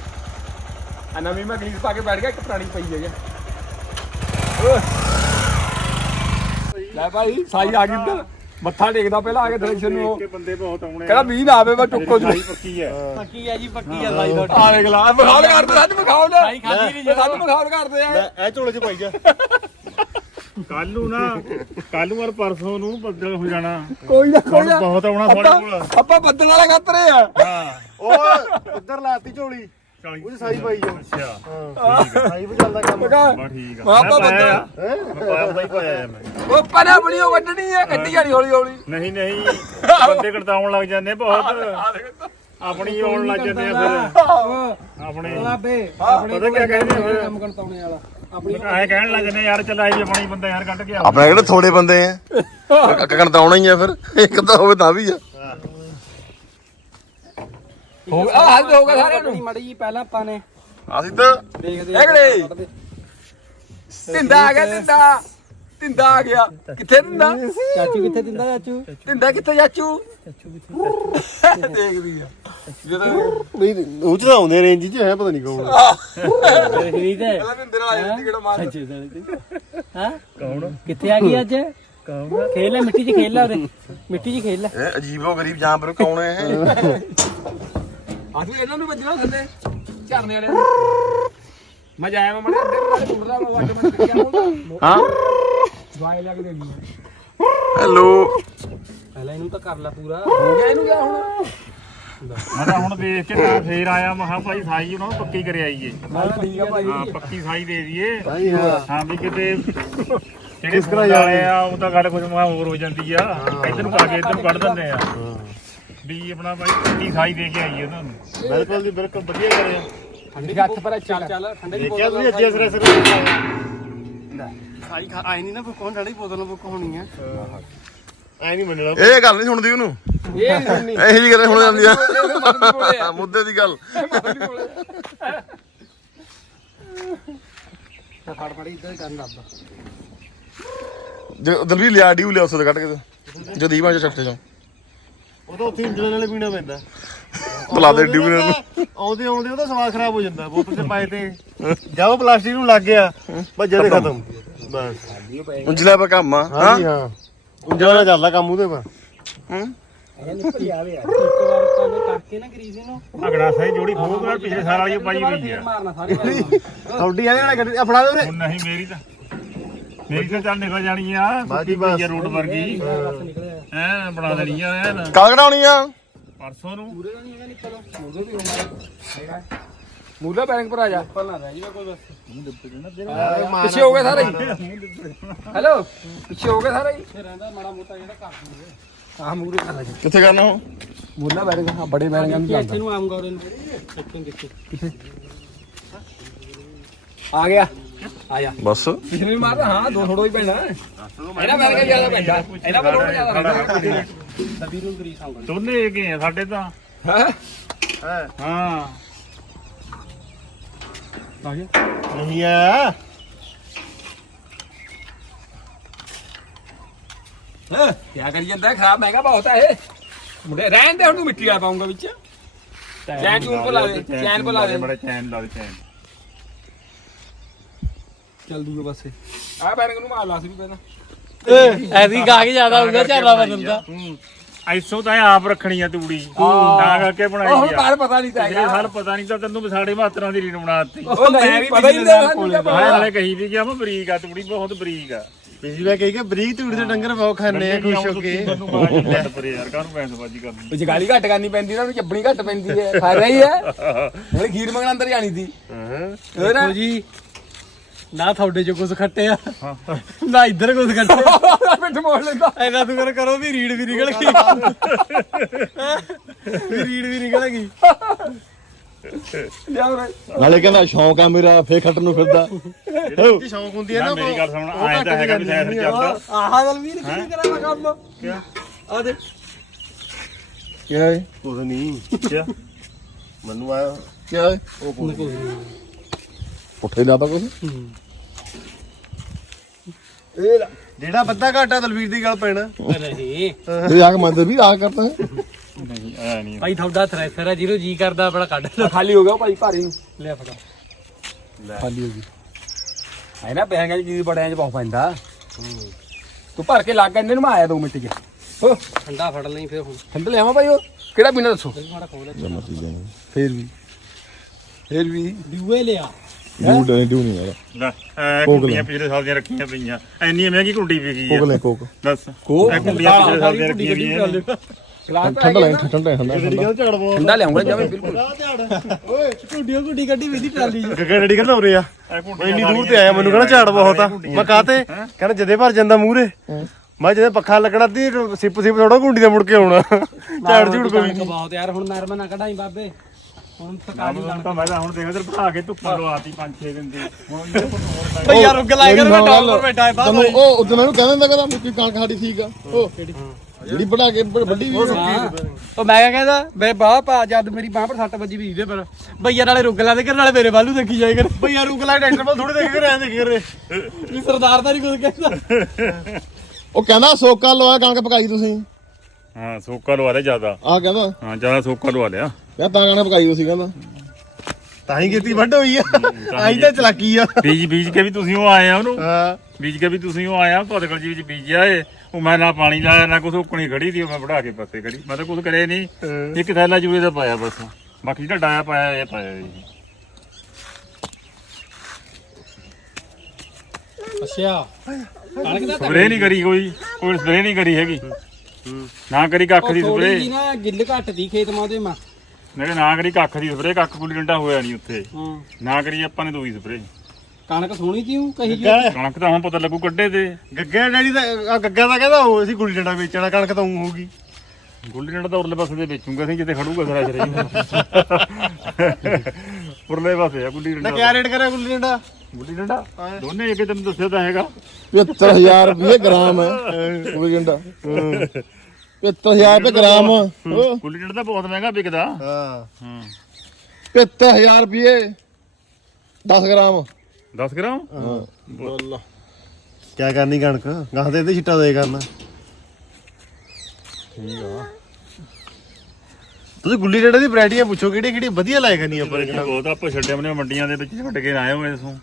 ਆ ਨਵੀਂ ਮੈਂ ਗਰੀਸ ਪਾ ਕੇ ਬੈਠ ਗਿਆ ਇੱਕ ਪੁਰਾਣੀ ਪਈ ਹੈ ਓਏ। ਲੈ ਭਾਈ ਸਾਈ ਆ ਗਈ ਇੱਧਰ। ਮੱਥਾ ਟੇਕਦਾ ਪਹਿਲਾਂ ਆ ਕੇ ਦਰਸ਼ਨ ਨੂੰ। ਉਹ। ਕਿ ਬੰਦੇ ਬਹੁਤ ਆਉਣੇ ਕਹਿੰਦਾ ਮੀਂਹ ਨਾ ਆਵੇ ਮੈਂ ਟੁੱਕੋ ਜੂ। ਪੱਕੀ ਹੈ। ਪੱਕੀ ਆ ਜੀ ਪੱਕੀ ਆ ਲਾਈ ਦਾ ਆ ਦੇਖ ਲਾ ਮਖਾਲ ਕਰਦੇ ਸੱਚ ਮਖਾਲ ਸਾਈ ਖਾਧੀ ਨੀ ਸੱਚ ਮਖਾਲ ਕਰਦੇ ਆ। ਇਹ ਝੋਲੇ 'ਚ ਪਾਈ ਜਾ। ਕੱਲ ਨੂੰ ਨਾ ਕੱਲ ਨੂੰ ਔਰ ਪਰਸੋਂ ਨੂੰ ਬੱਦਲ ਹੋ ਜਾਣਾ। ਕੋਈ ਨਾ ਕੋਈ ਨਾ। ਬਹੁਤ ਆਉਣਾ ਤੁਹਾਡੇ ਆਪਾਂ- ਕੋਲ। ਆਪਾਂ ਬੱਦਲ ਵਾਲੇ ਖਾਤਰੇ ਆ। ਹਾਂ। ਉਹ ਉੱਧਰ ਲਾਤੀ ਝੋਲੀ। ਉਹ 'ਚ ਸਾਈ ਪਾਈ ਜਾ। ਅੱਛਾ। ਹਾਂ। ਠੀਕ ਹੈ ਸਾਈ ਵੀ ਚੱਲਦਾ ਕੰਮ। ਮੈਂ ਠੀਕ ਆ। ਆਪਾਂ ਬੱਦਲ ਹੈ? ਮੈਂ ਪਾਇਆ ਬਾਈ ਪਾਇਆ ਮੈਂ। ਉਹ ਪਰੇ ਬਣੀ ਉਹ ਕੱਢਣੀ ਆ ਕੱਢੀ ਜਾਣੀ ਹੌਲੀ ਹੌਲੀ। ਨਹੀਂ ਨਹੀਂ। ਬੰਦੇ ਕੜਤਾਉਣ ਲੱਗ ਜਾਂਦੇ ਬਹੁਤ। ਆਪਣੀ ਆਉਣ ਲੱਗ ਜਾਂਦੇ ਆ ਫਿਰ। ਆਪਣੇ। ਬਾਬੇ ਪਤਾ ਕੀ ਕਹਿੰਦੇ ਫਿਰ ਕੰਮ ਕਰਤਾਉਣੇ ਵਾਲਾ। ਆਪਣੀ ਐ ਕਹਿਣ ਲੱਗ ਜਾਂਦੇ ਯਾਰ ਚੱਲ ਆਈ ਵੀ ਆਪਣੀ ਬੰਦਾ ਯਾਰ ਕੱਢ ਕੇ ਆਪਣੇ ਕਿਹੜੇ ਥੋੜੇ ਬੰਦੇ ਆ? ਕੱਕਣ ਤਾਂ ਆਉਣਾ ਹੀ ਆ ਫਿਰ। ਇੱਕ ਤਾਂ ਹੋਵੇ ਤਾਂ ਵੀ ਆ। ਹੋ ਆ ਹੱਲ ਹੋ ਗਿਆ ਸਾਰਿਆਂ ਨੂੰ। ਮੜੀ ਜੀ ਪਹਿਲਾਂ ਆਪਾਂ ਨੇ। ਅਸੀਂ ਤਾਂ ਦੇਖਦੇ ਐਗੜੇ ਤਿੰਦਾ ਆ ਗਿਆ ਤਿੰਦਾ। ਤਿੰਦਾ ਆ ਗਿਆ। ਕਿੱਥੇ ਤਿੰਦਾ? ਚਾਚੂ ਕਿੱਥੇ ਦਿੰਦਾ ਚਾਚੂ? ਤਿੰਦਾ ਕਿੱਥੇ ਚਾਚੂ? ਚਾਚੂ ਕਿੱਥੇ ਦੇਖਦੀ ਆ। ਜਦੋਂ ਨਹੀਂ ਉਹ ਚ ਤਾਂ ਆਉਂਦੇ ਰੇਂਜ 'ਚ ਹੈ ਪਤਾ ਨਹੀਂ ਕੌਣ। ਨਹੀਂ ਤੇ ਪਹਿਲਾਂ ਤਿੰਦੇ ਨਾਲ ਆ ਜਾਂਦੀ ਕਿਹੜਾ ਮਾਰ ਹਾਂ। ਕੌਣ? ਕਿੱਥੇ ਆ ਗਈ ਅੱਜ? ਕੌਣ? ਖੇਲ ਲੈ ਮਿੱਟੀ 'ਚ ਖੇਲ ਲੈ ਉਹਦੇ। ਮਿੱਟੀ 'ਚ ਖੇਲ ਲੈ ਇਹ ਅਜੀਬੋ ਗਰੀਬ ਜਾਨਵਰ ਕੌਣ ਹੈ ਇਹ ਹੱਥ ਵੀ ਇਹਨਾਂ ਨੂੰ ਵੱਜਣਾ ਥੱਲੇ ਝਰਨੇ ਵਾਲੇ ਨੂੰ। ਮੈਂ ਜਾਇਆ ਮੈਂ ਮੜੇ ਅੱਡੇ ਵਾਲੇ ਟੁੱਟਦਾ ਮੈਂ ਵੱਟ ਮੈਂ ਕਿਹਾ ਬੋਲਦਾ ਹਾਂ? ਦਵਾਈ ਲੱਗ ਦੇ ਗਈ ਹੈਲੋ। ਪਹਿਲਾਂ ਇਹਨੂੰ ਤਾਂ ਕਰ ਲੈ ਪੂਰਾ। ਹੋ ਗਿਆ ਇਹਨੂੰ ਕਿਆ ਹੁਣ। ਮੈਂ ਤਾਂ ਹੁਣ ਦੇਖ ਕੇ ਤਾਂ ਫੇਰ ਆਇਆ ਮਹਾ ਭਾਈ ਸਾਈ ਉਹਨਾਂ ਨੂੰ ਪੱਕੀ ਕਰ ਆਈਏ। ਮੈਂ ਕਿਹਾ ਠੀਕ ਆ ਭਾਈ। ਹਾਂ ਪੱਕੀ ਸਾਈ ਦੇ ਦਈਏ ਭਾਈ ਹਾਂ। ਹਾਂ ਵੀ ਕਿਤੇ ਜਿਹੜੇ ਸਕਰਾ ਵਾਲੇ ਆ ਉਹ ਤਾਂ ਗੱਲ ਕੁਝ ਮਾ ਹੋਰ ਹੋ ਜਾਂਦੀ ਆ। ਇੱਧਰ ਨੂੰ ਪਾ ਕੇ ਇੱਧਰ ਨੂੰ ਕੱਢ ਦਿੰਦੇ ਆ। ਵੀ ਆਪਣਾ ਭਾਈ ਪੱਕੀ ਸਾਈ ਦੇ ਕੇ ਆਈਏ ਉਹਨਾਂ ਨੂੰ। ਬਿਲਕੁਲ ਜੀ ਬਿਲਕੁਲ ਵਧੀਆ ਕਰਿਆ। ਠੰਡੀ ਹੱਥ ਪਰ ਚੱਲ ਚੱਲ ਠੰਡੇ ਦੀ ਦੇਖਿਆ ਤੁਸੀਂ ਅੱਜੇ ਸਿਰੇ ਸਿਰੇ ਖਾਈ। ਖਾ ਆਈ ਨਹੀਂ ਨਾ ਕੌਣ ਠੰਡੀ ਬੋਤਲ ਬੁੱਕ ਹੋਣੀ ਆ। ਐ ਨਹੀਂ ਮੰਨਣਾ। ਇਹ ਗੱਲ ਨਹੀਂ ਸੁਣਦੀ ਉਹਨੂੰ। ਇਹ ਨਹੀਂ ਸੁਣਨੀ। ਇਹੋ ਜੀ ਗੱਲ ਸੁਣ ਜਾਂਦੀ ਆ। ਮੁੱਦੇ ਦੀ ਗੱਲ। ਤਾਂ ਫੜ ਫੜ ਇੱਧਰ ਹੀ ਕਰਨ ਲੱਗਾ ਜੇ ਦਲਵੀਰ ਲਿਆ ਡਿਊ ਲਿਆ ਉਸੇ ਕੱਢ ਕੇ ਤੇ। ਜੋ ਦੀਵਾਂ ਚ ਛੱਟੇ ਚੋਂ ਉਹ ਤਾਂ ਉੱਥੇ ਇੰਜਣ ਨਾਲੇ ਪੀਣਾ ਪੈਂਦਾ। ਬੁਲਾ ਦੇ ਡਿਊ ਨੂੰ। ਆਉਂਦੇ ਆਉਂਦੇ ਉਹਦਾ ਸਵਾਦ ਖਰਾਬ ਹੋ ਜਾਂਦਾ ਬੋਤਲ 'ਚ ਪਾਏ ਤੇ। ਜਾਓ ਪਲਾਸਟਿਕ ਨੂੰ ਲੱਗ ਗਿਆ ਬਸ ਜਦੇ ਖਤਮ। ਬਸ। ਉਂਜਲਾ ਪਾ ਕੰਮ ਆ ਹਾਂ ਹਾਂਜੀ ਹਾਂ? ਉਂਜਲਾ ਨਾਲ ਚੱਲਦਾ ਕੰਮ ਉਹਦੇ ਪਰ। ਹੂੰ? ਇਹ ਨਿਕਲ ਜਾਵੇ ਯਾਰ ਇੱਕ ਵਾਰ ਕੰਮ ਕਰਕੇ ਨਾ ਗਰੀਸ ਇਹਨੂੰ ਅਗੜਾ ਸਾਈ ਜੋੜੀ ਖੋਕ ਨਾਲ ਪਿਛਲੇ ਸਾਲ ਵਾਲੀ ਉਹ ਪਾਈ ਹੋਈ ਆ। ਮਾਰਨਾ ਸਾਰੇ ਆ ਜਿਹੜਾ ਗੱਡੀ ਆ ਫੜਾ ਦੇ ਉਰੇ। ਹੁਣ ਨਹੀਂ ਮੇਰੀ ਤਾਂ ਮੇਰੀ ਤਾਂ ਚੱਲ ਨਿਕਲ ਜਾਣੀ ਆ ਬਾਕੀ ਬਸ। ਰੋਡ ਵਰਗੀ। ਐ ਬਣਾ ਦੇਣੀ ਆ ਐਨ ਕਾਲ ਕਢਾਉਣੀ ਆ? ਪਰਸੋਂ ਨੂੰ। ਪੂਰੇ ਦਾ ਨਹੀਂ ਹੈਗਾ ਨਿਕਲ। ਮੂਲੇ ਵੀ ਹੋਣਾ ਮੂਲਾ ਬੈਰਿੰਗ ਪਰ ਆ ਜਾ। ਉੱਪਰ ਨਾ ਰਹਿ ਜਾਵੇ ਕੋਈ ਬਸ। ਪਿੱਛੇ ਹੋ ਗਏ ਸਾਰੇ। ਹੈਲੋ ਪਿੱਛੇ ਹੋ ਗਏ ਸਾਰੇ। ਹੀ? ਰਹਿੰਦਾ ਮਾੜਾ ਮੋਟਾ ਜਿਹੜਾ ਕਰ ਦੂਗੇ ਹਾਂ ਮੂਰੇ ਕਰ ਲੈ। ਕਿੱਥੇ ਕਰਨਾ ਹੁਣ ਮੂਲਾ ਬੈਰਿੰਗ ਹਾਂ ਬੜੇ ਬੈਰਿੰਗਾਂ ਨੂੰ ਇੱਥੇ ਨੂੰ ਆਉਂਗਾ ਉਹਦੇ ਨੂੰ। ਇੱਥੇ ਦੇਖੋ ਆ ਗਿਆ। ਆ ਜਾ। ਬਸ। ਪਿਛਲੇ ਵੀ ਮਾਰਦਾ ਹਾਂ ਦੋ ਥੋੜੋ ਹੀ ਪੈਣਾ। ਇਹਨਾਂ ਬੈਰਿੰਗਾਂ ਜ਼ਿਆਦਾ ਪੈਂਦਾ। ਇਹਨਾਂ ਥੋੜਾ ਜ਼ਿਆਦਾ ਪੈਂਦਾ। ਨੂੰ ਗਰੀਸ ਆਉਂਗਾ ਦੋਨੇ ਹੈਗੇ ਆ ਸਾਡੇ ਤਾਂ। ਹੈ? ਹਾਂ। ਆ ਗਿਆ ਨਹੀਂ ਆ। ਹਾਂ? ਕੀ ਕਰੀ ਜਾਂਦਾ? ਹੈ? ਖਰਾਬ ਮਹਿੰਗਾ ਬਹੁਤ ਹੈ ਇਹ। ਮੁੰਡੇ ਰਹਿਣ ਦੇ ਹੁਣ ਤੂੰ ਮਿੱਟੀ ਆ ਪਾਉਂਗਾ ਵਿੱਚ। ਚੈਨ ਚੂਨ ਲਾ ਦੇ ਚੈਨ ਕੋ ਲਾ ਦੇ। ਬੜਾ ਚੈਨ ਲਾ ਦੇ ਚੈਨ ਚੱਲ ਦੂਗੇ ਪਾਸੇ। ਆ ਬੈਰਿੰਗ ਨੂੰ ਮਾਰ ਲਾ ਸੀ ਵੀ ਪਹਿਲਾਂ। ਐਸੀ ਗਾ ਕੇ ਜ਼ਿਆਦਾ ਹੁੰਦਾ ਝਾਲਾ ਬਦਲਦਾ ਐਸੋ ਤਾਂ ਇਹ ਆਪ ਰੱਖਣੀ ਆ ਤੂੜੀ। ਤਾਂ ਕਰਕੇ ਉਹ ਬਣਾਈ ਹੁਣ ਆ। ਬਾਹਰ ਪਤਾ ਨਹੀਂ ਤਾਂ ਪਿਛਲੇ ਹੈਗਾ। ਸਾਲ ਪਤਾ ਨਹੀਂ ਤਾਂ ਤੈਨੂੰ ਸਾਡੇ ਮਾਤਰਾਂ ਦੀ ਰੀਨ ਬਣਾਤੀ ਉਹ ਨਹੀਂ ਪਤਾ ਹੀ ਨਹੀਂ ਮੈਂ ਪਤਾ ਨਾਲੇ ਕਹੀ ਵੀ ਗਿਆ ਮੈਂ ਬਰੀਕ ਆ ਤੂੜੀ ਬਹੁਤ ਬਰੀਕ ਆ। ਪਿਛਲੀ ਵਾਰ ਕਹੀ ਕਿ ਬਰੀਕ ਧੂੜ ਦੇ ਡੰਗਰ ਬਹੁਤ ਖਾਣੇ ਆ ਖੁਸ਼ ਹੋ ਕੇ। ਤੈਨੂੰ ਬਾਜ ਪਰੇ ਯਾਰ ਕਾਹਨੂੰ ਪੈਸੇ ਬਾਜੀ ਕਰਨੀ? ਉਹ ਜਗਾਲੀ ਘੱਟ ਕਰਨੀ ਪੈਂਦੀ ਨਾ ਉਹਨੂੰ ਚੱਬਣੀ ਘੱਟ ਪੈਂਦੀ ਹੈ ਖਾ ਰਹੀ ਹੈ। ਹੁਣ ਖੀਰ ਮੰਗਣ ਅੰਦਰ ਜਾਣੀ ਸੀ। ਹੋਰ ਦੇਖੋ ਜੀ ਨਾ ਤੁਹਾਡੇ ਚ ਕੁਝ ਖੱਟਿਆ ਨਾ ਇੱਧਰ ਕੁਝ ਖੱਟਿਆ ਪਿੱਠ ਮੋੜ ਲੈਂਦਾ। ਐਨਾ ਤੂੰ ਕਰ ਵੀ ਰੀੜ ਵੀ ਨਿਕਲ ਗਈ। ਵੀ ਰੀੜ ਵੀ ਨਿਕਲ ਗਈ। ਨਾਲੇ ਕਹਿੰਦਾ ਸ਼ੌਂਕ ਆ ਮੇਰਾ ਫੇਰ ਖੱਟਣ ਨੂੰ ਫਿਰਦਾ। ਕੀ ਸ਼ੌਂਕ ਹੁੰਦੀ ਹੈ ਨਾ ਨਾ ਮੇਰੀ ਗੱਲ ਸੁਣ ਆਏ ਤਾਂ ਹੈਗਾ ਵੀ ਸਾਈਡ ਚੱਲਦਾ ਆਹ ਗੱਲ ਵੀਰ ਕਿਹਨੇ ਕਰਾਂਗਾ ਕੰਮ। ਕਿਆ? ਆ ਦੇ ਕੀ ਹੈ ਕੁਝ ਨਹੀਂ। ਮੈਨੂੰ ਆਇਆ। ਕੀ ਹੈ ਉਹ ਕੁਝ ਪੁੱਠੇ ਲਾਤਾ ਕੁਛ ਜਿਹੜਾ ਬੱਦਾ ਘਾਟਾ ਦਲਵੀਰ ਦੀ ਗੱਲ ਪੈਣਾ। ਨਹੀਂ। ਇਹ ਆ ਕੇ ਮੰਦਰ ਵੀ ਆ ਕਰਤਾ ਹੈ ਨਹੀਂ ਆਇਆ ਨਹੀਂ। ਭਾਈ ਤੁਹਾਡਾ ਥ੍ਰੈਸ਼ਰ ਹੈ ਜਿਹਨੂੰ ਜੀ ਕਰਦਾ ਆਪਣਾ ਕੱਢ ਲਓ। ਖਾਲੀ ਹੋ ਗਿਆ ਉਹ ਭਾਈ ਭਾਰੀ ਨੂੰ। ਲੈ ਫੜਾ। ਖਾਲੀ ਹੋ ਗਈ। ਹੈ ਨਾ ਬੈਂਗਾਂ ਦੀ ਚੀਜ਼ ਬੜਿਆਂ ਚ ਬਹੁਤ ਪੈਂਦਾ। ਤੂੰ ਭਰ ਕੇ ਲੱਗ ਗਿਆ ਇਹਨੂੰ ਮੈਂ ਆਇਆ 2 ਮਿੰਟ ਚ। ਹੋ। ਠੰਡਾ ਫੜ ਲਈ ਫਿਰ ਹੁਣ। ਠੰਡ ਲਿਆਵਾਂ ਭਾਈ ਉਹ? ਕਿਹੜਾ ਪੀਣਾ ਦੱਸੋ? ਮਾੜਾ ਖੋਲ ਫੇਰ ਵੀ। ਫੇਰ ਵੀ। ਡਿਊਏ ਲਿਆ। ਨਹੀਂ ਯਾਰ ਲੈ ਐ ਕੁੰਡੀਆਂ ਪਿਛਲੇ ਸਾਲ ਦੀਆਂ ਰੱਖੀਆਂ ਪਈਆਂ। ਐਨੀ ਮਹਿੰਗੀ ਕੁੰਡੀ ਵਿਕੀ ਕੋਕ ਆ। ਲੈ ਕੋਕ ਦੱਸ ਕੋ ਇਹ ਕੁੰਡੀਆਂ ਪਿਛਲੇ ਸਾਲ ਦੀਆਂ ਰੱਖੀਆਂ ਪਈਆਂ ਠੰਡਾ ਲੈ ਠੰਡਾ ਲੈ ਠੰਡਾ ਝੜ ਬਹੁਤ ਠੰਡਾ ਲਿਆਉਂਗਾ ਜਮੇ ਬਿਲਕੁਲ। ਓਏ ਕੁੱਡੀਆਂ ਕੁੱਡੀ ਕੱਢੀ ਵੀ ਦੀ ਟਰਾਲੀ ਚ। ਗੱਗਾ ਡੈਡੀ ਕਹਿੰਦਾ ਉਰੇ ਆ। ਇਹ ਕੁੰਡੀਆਂ ਇੰਨੀ ਦੂਰ ਤੇ ਆਇਆ ਮੈਨੂੰ ਕਹਿੰਦਾ ਝਾੜ ਬਹੁਤ ਆ। ਮੈਂ ਕਾਤੇ ਕਹਿੰਦਾ ਜਦੇ ਭਰ ਜਾਂਦਾ ਮੂਰੇ ਮੈਂ ਜਦੇ ਪੱਖਾ ਲੱਗਣਾ ਤੀ ਸਿਪ ਸਿਪ ਥੋੜਾ ਗੁੰਡੀ ਦਾ ਮੁੜ ਕੇ ਆਉਣਾ। ਝਾੜ ਝੂੜ ਕੋਈ ਕਣਕ ਬਹੁਤ ਯਾਰ ਹੁਣ ਨਰਮਾ ਨਾ ਕਢਾਈ ਬਾਬੇ। ਹੁਣ ਸਕਾਲੀ ਹੁਣ ਤਾਂ ਮੈਂ ਤਾਂ ਹੁਣ ਦੇਖ ਇਧਰ ਬਣਾ ਕੇ ਧੁੱਪਾਂ ਲਵਾਤੀ 5-6 ਦਿਨ ਦੀ। ਹੁਣ ਇਹਦੇ ਕੋਲ ਹੋਰ ਪੈ- ਭਈਆ ਰੁੱਗ ਲਾਇਆ ਕਰ ਮੈਂ ਟਾਪ ਪਰ ਬੈਠਾ ਹੈ ਤੈਨੂੰ ਉਹ ਉਦੋਂ ਮੈਨੂੰ ਕਹਿੰਦਾ ਹੁੰਦਾ ਕਹਿੰਦਾ ਮੁੱਕੀ ਕਣਕ ਸਾਡੀ ਠੀਕ ਆ। ਉਹ ਜਿਹੜੀ ਬਣਾ ਕੇ ਬ- ਵੱਡੀ ਵੀ ਆ। ਹਾਂ। ਉਹ ਮੈਂ ਕਿਆ ਕਹਿੰਦਾ ਬੇ ਬਾਹ ਪਾ ਜਦ ਮੇਰੀ ਬਾਹ ਪਰ ਸੱਟ ਵੱਜੀ ਵੀ ਇਹਦੇ ਪਰ ਭਈਆ ਨਾਲੇ ਰੁੱਗ ਲਾ ਦੇ ਕਰ ਨਾਲੇ ਮੇਰੇ ਵੱਲ ਦੇਖੀ ਜਾਏ ਕਰ ਭਈਆ ਰੁਕ ਲੈ ਡਾਕਟਰ ਕੋਲ ਥੋੜੇ ਦੇਖ ਕੇ ਰਹਿ ਦੇਖ ਕੇ ਵੀ ਸਰਦਾਰ ਤਾਂ ਨਹੀਂ ਕੁਝ ਕਹਿੰਦਾ। ਉਹ ਕਹਿੰਦਾ ਸੋਕਾ ਲਵਾ ਕਣਕ ਪਕਾਈ ਤੁਸੀਂ। ਹਾਂ ਸੋਕਾ ਲਵਾ ਲਿਆ ਜ਼ਿਆਦਾ। ਆ ਕਹਿੰਦਾ। ਹਾਂ ਜ਼ਿਆਦਾ ਸੋਕਾ ਲਵਾ ਲਿਆ। ਕਹਿੰਦਾ ਤਾਂ ਕਣਕ ਪਕਾਈ ਤੁਸੀਂ ਕਹਿੰਦਾ। ਤਾਂ ਹੀ ਕੀਤੀ ਵੱਡ ਹੋਈ ਆ। ਆਈ ਤਾਂ ਚਲਾਕੀ ਆ। ਬੀਜ ਬੀਜ ਕੇ ਵੀ ਤੁਸੀਂ ਉਹ ਆਏ ਆ ਉਹਨੂੰ। ਹਾਂ। ਬੀਜ ਕੇ ਵੀ ਤੁਸੀਂ ਉਹ ਆਇਆ ਤੁਹਾਡੇ ਕੋਲ ਜੀ ਬੀਜਿਆ ਏ ਉਹ ਮੈਂ ਨਾ ਪਾਣੀ ਲਾਇਆ ਨਾ ਕੁਛ ਉੱਕਣੀ ਖੜੀ ਦੀ ਉਹ ਮੈਂ ਵੜਾ ਕੇ ਪਾਸੇ ਖੜੀ। ਮੈਂ ਤਾਂ ਕੁਛ ਕਰੇ ਨਹੀਂ। ਇੱਕ ਥੈਲਾ ਜੂਏ ਦਾ ਪਾਇਆ ਬਸ। ਬਾਕੀ ਜਿਹੜਾ ਡਾਇਆ ਪਾਇਆ ਇਹ ਪਾਇਆ ਜੀ। ਅੱਛਾ। ਕਣਕ ਦਾ ਸਪਰੇ ਨਹੀਂ ਕਰੀ ਕੋਈ। ਕੋਈ ਸਪਰੇ ਨਹੀਂ ਕਰੀ ਹੈਗੀ। ਨਾ ਕਰੀ ਕੱਖ ਦੀ ਸਪਰੇ ਨਾ ਗਿੱਲ ਘੱਟ ਦੀ ਖੇਤ ਮਾਂ ਉਹਦੇ ਮਾ। ਜਿਹੜੇ ਨਾ ਕਰੀ ਕੱਖ ਦੀ ਸਪਰੇ ਕੱਖ ਗੁੱਲੀ ਡੰਡਾ ਹੋਇਆ ਨਹੀਂ ਉੱਥੇ। ਹਾਂ। ਨਾ ਕਰੀ ਆਪਾਂ ਨੇ ਦੂਈ ਸਪਰੇ ਕਣਕ ਸੋਹਣੀ ਤੀ ਉਹ ਕਹੀ ਜੀ? ਕਣਕ ਤਾਂ ਹੁਣ ਪਤਾ ਲੱਗੂ ਕੱਢੇ ਤੇ। ਗੱਗਾ ਡੈਡੀ ਦਾ ਗੱਗਾ ਦਾ ਕਹਿੰਦਾ ਉਹ ਅਸੀਂ ਗੁੱਲੀ ਡੰਡਾ ਵੇਚਣਾ ਕਣਕ ਤਾਂ ਊਂ ਹੋਊਗੀ। ਗੁੱਲੀ ਡੰਡਾ ਤਾਂ ਉਰਲੇ ਪਾਸੇ ਦੇ ਵੇਚੂਗਾ ਅਸੀਂ ਜਿੱਥੇ ਖੜੂਗਾ ਸਰਾ ਸਰਾ ਉਰਲੇ ਪਾਸੇ ਆ ਗੁੱਲੀ ਨਾ ਡੰਡਾ ਕਿਆ ਰੇਟ ਕਰਿਆ ਗੁੱਲੀ ਡੰਡਾ? ਗੁੱਲੀ ਡੰਡਾ? ਦੋਨੇ ਇੱਕ ਤੈਨੂੰ ਦੱਸਿਆ ਤਾਂ ਹੈਗਾ। 75000 ਰੁਪਏ ਗ੍ਰਾਮ ਹੈ ਗੁੱਲੀ ਡੰਡਾ। 75000 ਰੁਪਏ ਗ੍ਰਾਮ। ਉਹ ਗੁੱਲੀ ਡੰਡਾ ਤਾਂ ਬਹੁਤ ਮਹਿੰਗਾ ਵਿਕਦਾ। ਹਾਂ। ਹਾਂ। 75000 ਰੁਪਏ। 10 ਗ੍ਰਾਮ। 10 ਗ੍ਰਾਮ? ਬੋਲ। ਕਿਆ ਕਰਨੀ ਕਣਕ? ਗਾਹ ਦੇ ਇਹਦੇ ਛਿੱਟਾ ਦੇ ਕਰਨਾ। ਤੁਸੀਂ ਗੁੱਲੀ ਡੰਡੇ ਦੀ ਵੈਰਾਈਟੀਆਂ ਪੁੱਛੋ ਕਿਹੜੀ ਕਿਹੜੀ ਵਧੀਆ ਲਾਇਆ ਕਰਨੀ ਆਪਾਂ ਨੇ ਕਣਕ। ਬਹੁਤ ਆਪਾਂ ਛੱਡੇ ਮਨੇ ਮੰਡੀਆਂ ਦੇ ਵਿੱਚ ਛੱਡ ਕੇ ਆਏ ਹੋਏ ਇਸੋਂ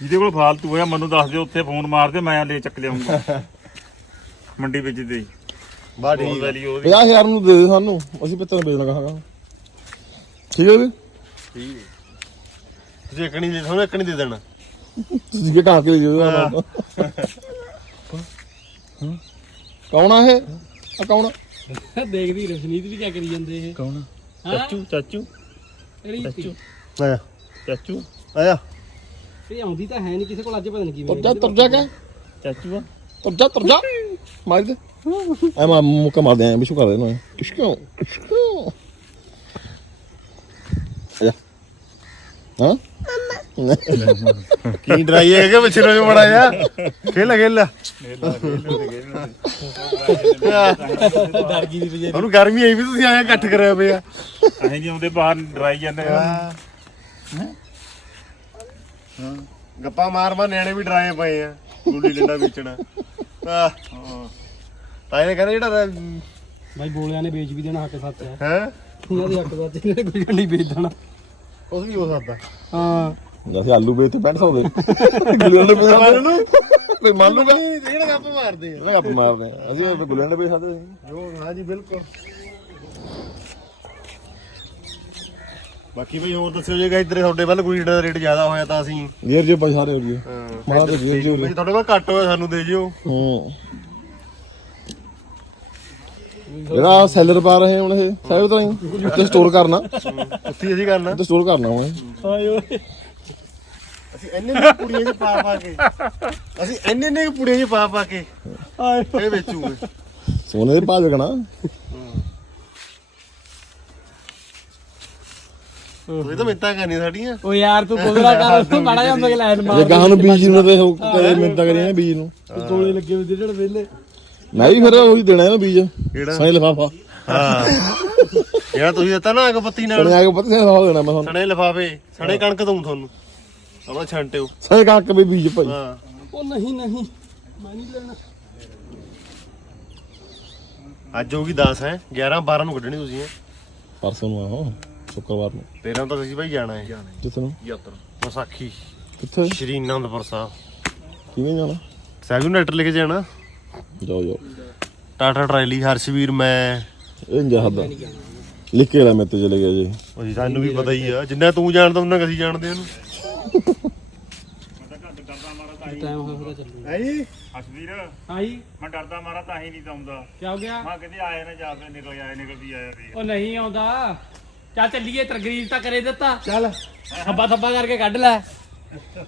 ਜਿਹਦੇ ਕੋਲ ਫਾਲਤੂ ਹੋਇਆ ਮੈਨੂੰ ਦੱਸ ਦਿਓ ਉੱਥੇ ਫੋਨ ਮਾਰ ਦੇ ਮੈਂ ਲੈ ਚੱਕ ਲਿਆਉਂਗਾ। ਮੰਡੀ ਵਿੱਚ ਦੇ। ਬਾ ਠੀਕ ਵੈਲੀ ਉਹਦੀ। 50000 ਨੂੰ ਦੇ ਦੇ ਸਾਨੂੰ ਅਸੀਂ ਪਿੱਤਲ ਵੇਚਣਾ ਕਹਾਂਗਾ ਠੀਕ ਹੈ ਵੀ ਤੁਸੀਂ ਇੱਕ ਨਹੀਂ ਦੇ ਤੁਹਾਨੂੰ ਇੱਕ ਨਹੀਂ ਦੇ ਦੇਣਾ। ਤੁਸੀਂ ਕਿ ਢਾਂਕੇ ਦੇ ਦਿਓ ਕੌਣ ਆ ਇਹ? ਆ ਕੌਣ ਆ? ਦੇਖਦੀ ਰਸ਼ਨੀਤ ਵੀ ਕਿਆ ਕਰੀ ਜਾਂਦੇ ਇਹ। ਕੌਣ ਹਾਂ। ਚਾਚੂ ਚਾਚੂ। ਰੀਤੀ ਆਇਆ। ਚਾਚੂ। ਆਇਆ। ਇਹ ਆਉਂਦੀ ਤਾਂ ਹੈ ਨਹੀਂ ਕਿਸੇ ਕੋਲ ਅੱਜ ਪਤਾ ਨਹੀਂ ਤੁਰ ਕਿਵੇਂ ਜਾ ਤੁਰ ਜਾ ਕੇ ਚਾਚੂ ਆ। ਤੁਰ ਜਾ ਤੁਰ ਜਾ। ਮਾਰ ਦੇ ਐ ਮਾ ਮੁੱਕਾ ਮਾਰ ਦੇ ਬਿਸ਼ੂ ਕਰ ਦੇ ਨਾ ਕਿਸ਼ਕੋ ਕਿਸ਼ਕੋ ਆ ਹਾਂ ਕੀ ਡਰਾਈ ਹੈ ਕਿ ਪਿੱਛੇ ਨੂੰ ਬੜਾ ਜਾ ਖੇਲ ਖੇਲ ਡਰ ਗਈ ਦੀ ਵਜੇ ਉਹਨੂੰ ਗਰਮੀ ਆਈ ਵੀ ਤੁਸੀਂ ਆਇਆ ਇਕੱਠ ਕਰਿਆ ਪਿਆ ਅਸੀਂ ਜਿਉਂਦੇ ਬਾਹਰ ਡਰਾਈ ਜਾਂਦੇ ਆ ਗੱਪਾ ਮਾਰ ਮਾਰ ਨਿਆਣੇ ਵੀ ਡਰਾਏ ਪਏ ਆ ਗੁੱਲੀ ਡੰਡਾ ਵੇਚਣਾ ਆ ਤਾਂ ਇਹ ਕਹਿੰਦਾ ਜਿਹੜਾ ਬਾਈ ਬੋਲਿਆਂ ਨੇ ਵੇਚ ਵੀ ਦੇਣਾ ਹੱਕ ਸੱਚ ਹੈ ਹੈ? ਉਹਨਾਂ ਦੇ ਹੱਕ ਸੱਚ ਇਹਨੇ ਕੋਈ ਗੱਡੀ ਵੇਚ ਦੇਣਾ। ਉਸ ਵੀ ਹੋ ਸਕਦਾ। ਹਾਂ। ਅਸੀਂ ਆਲੂ ਵੇਚ ਤੇ 6500 ਦੇ ਗੁੱਲੇ ਦੇ ਪੈਸੇ ਨੂੰ। ਕੋਈ ਮੰਨ ਲੂਗਾ ਜਿਹੜਾ ਗੱਪ ਮਾਰਦੇ ਆ। ਗੱਪ ਮਾਰਦੇ ਆ। ਅਸੀਂ ਉਹ ਗੁੱਲੇ ਦੇ ਪੈਸੇ ਖਾਦੇ ਜੋ ਹਾਂ ਜੀ ਬਿਲਕੁਲ। ਬਾਕੀ ਬਈ ਹੋਰ ਦੱਸਿਓ ਜੇਗਾ ਇੱਧਰ ਤੁਹਾਡੇ ਵੱਲ ਗੁੱਲੀ ਡੰਡਾ ਦਾ ਰੇਟ ਜ਼ਿਆਦਾ ਹੋਇਆ ਤਾਂ ਅਸੀਂ। ਨੀਰ ਜੇ ਪੈਸੇ ਸਾਰੇ ਹੋ ਜੀ ਹਾਂ ਮਾਰਾ ਤੇ ਵੀਰ ਜੀ ਬਈ ਤੁਹਾਡੇ ਕੋਲ ਘੱਟ ਹੋਇਆ ਸਾਨੂੰ ਦੇ ਜਿਓ। ਹੂੰ। ਜਿਹੜਾ ਸੈਲਰ ਪਾ ਰਹੇ ਹੁਣ ਇਹ ਸਾਹਿਬ ਤਾਂ ਹੀ ਉੱਤੇ ਸਟੋਰ ਕਰਨਾ। ਉੱਥੇ ਅਸੀਂ ਕਰਨਾ। ਉੱਤੇ ਸਟੋਰ ਕਰਨਾ ਹੁਣ ਇਹ। ਹਾਏ ਓਏ। ਅਸੀਂ ਇੰਨੇ ਨੇ ਪੁੜੀਆਂ 'ਚ ਪਾ ਪਾ ਕੇ ਅਸੀਂ ਇੰਨੇ ਨੇ ਪੁੜੀਆਂ 'ਚ ਪਾ ਪਾ ਕੇ ਹਾਏ। ਇਹ ਵੇਚੂਗੇ। ਸੋਨੇ ਦੇ ਭਾਅ ਇਹ ਤਾਂ ਮਿੰਤਾ ਕਰਨੀ ਸਾਡੀਆਂ। ਓ ਯਾਰ ਤੂੰ ਬੋਲਦਾ ਕਰ ਤੂੰ ਮਾੜਾ ਜਾਂਦਾ ਕਿ ਲਾਈਨ ਜੇ ਮਾਰ ਗਾਹਾਂ ਨੂੰ ਬੀਜ ਨੂੰ ਤੇ ਉਹ ਕਦੇ ਮਿੰਤਾ ਕਰੀਆਂ ਬੀਜ ਨੂੰ। ਤੋਲੇ ਲੱਗੇ ਹੁੰਦੇ ਜਿਹੜੇ ਵੇਲੇ। ਮੈਂ ਵੀ ਫਿਰ ਉਹੀ ਦੇਣਾ ਇਹਨੂੰ ਬੀਜ। ਕਿਹੜਾ? ਸਹੀ ਲਫਾਫਾ। ਹਾਂ। ਜਿਹੜਾ ਤੁਸੀਂ ਦਿੱਤਾ ਨਾ ਅਗਪੱਤੀ ਨਾਲ। ਸਣੇ ਆ ਕੇ ਪਤਾ ਸਹੀ ਲਫਾਫਾ ਦੇਣਾ ਮੈਂ ਤੁਹਾਨੂੰ। ਸਣੇ ਲਫਾਫੇ ਸਣੇ ਕਣਕ ਦਊਂ ਤੁਹਾਨੂੰ। ਆਪਣਾ ਛਾਂਟਿਓ। ਸਹੀ ਕਾਕ ਵੀ ਬੀਜ ਭਾਈ। ਹਾਂ। ਉਹ ਨਹੀਂ ਨਹੀਂ। ਮੈਂ ਨਹੀਂ ਲੈਣਾ। ਅੱਜ ਹੋਗੀ 10 ਹੈ। 11 12 ਨੂੰ ਕੱਢਣੀ ਤੁਸੀਂ ਪਰਸੋਂ ਨੂੰ ਆਹੋ। ਸ਼ੁੱਕਰਵਾਰ ਨੂੰ। 13 ਤਾਂ ਤੁਸੀਂ ਭਾਈ ਜਾਣਾ ਹੈ। ਕਿੱਥੇ ਨੂੰ? ਯਾਤਰਾ। ਵਿਸਾਖੀ। ਕਿੱਥੇ? ਸ਼੍ਰੀ ਅਨੰਦਪੁਰ ਸਾਹਿਬ। ਕਿਵੇਂ ਜਾਣਾ? ਸੈਗੂ ਨੈਟਰ ਲੈ ਕੇ ਜਾਣਾ। ਜਾਓ ਜਾਓ। ਟਾਟਾ ਟਰਾਲੀ ਹਰਸ਼ਵੀਰ ਮੈਂ। ਇਹ ਨਹੀਂ ਜਾਂਦਾ ਲਿਖ ਕੇ ਲੈ ਮੇਰੇ ਤੇ ਚਲੇ ਗਿਆ ਜੀ। ਉਹ ਜੀ ਸਾਨੂੰ ਵੀ ਪਤਾ ਹੀ ਆ। ਜਿੰਨਾ ਤੂੰ ਜਾਣਦਾ ਉਹਨਾਂ ਅਸੀਂ ਜਾਣਦੇ ਉਹਨੂੰ। ਟਾਈਮ ਹੋਇਆ ਹੋਇਆ ਚੱਲੂ ਹੈ ਜੀ ਅਸਵੀਰ ਹਾਈ ਮੈਂ ਡਰਦਾ ਮਾਰਾ ਤਾਂ ਹੀ ਨਹੀਂ ਤਾਉਂਦਾ ਕੀ ਹੋ ਗਿਆ? ਮੈਂ ਕਿਤੇ ਆਏ ਨਾ ਜਾਵੇ ਨਿਕਲ ਆਏ ਨਿਕਲਦੀ ਆਇਆ ਸੀ ਉਹ ਨਹੀਂ ਆਉਂਦਾ। ਚਾ ਚੱਲੀਏ ਤਰਗਰੀਜ ਤਾਂ ਕਰੇ ਦਿੱਤਾ। ਚੱਲ। ਥੱਬਾ ਥੱਬਾ ਕਰਕੇ ਕੱਢ ਲੈ।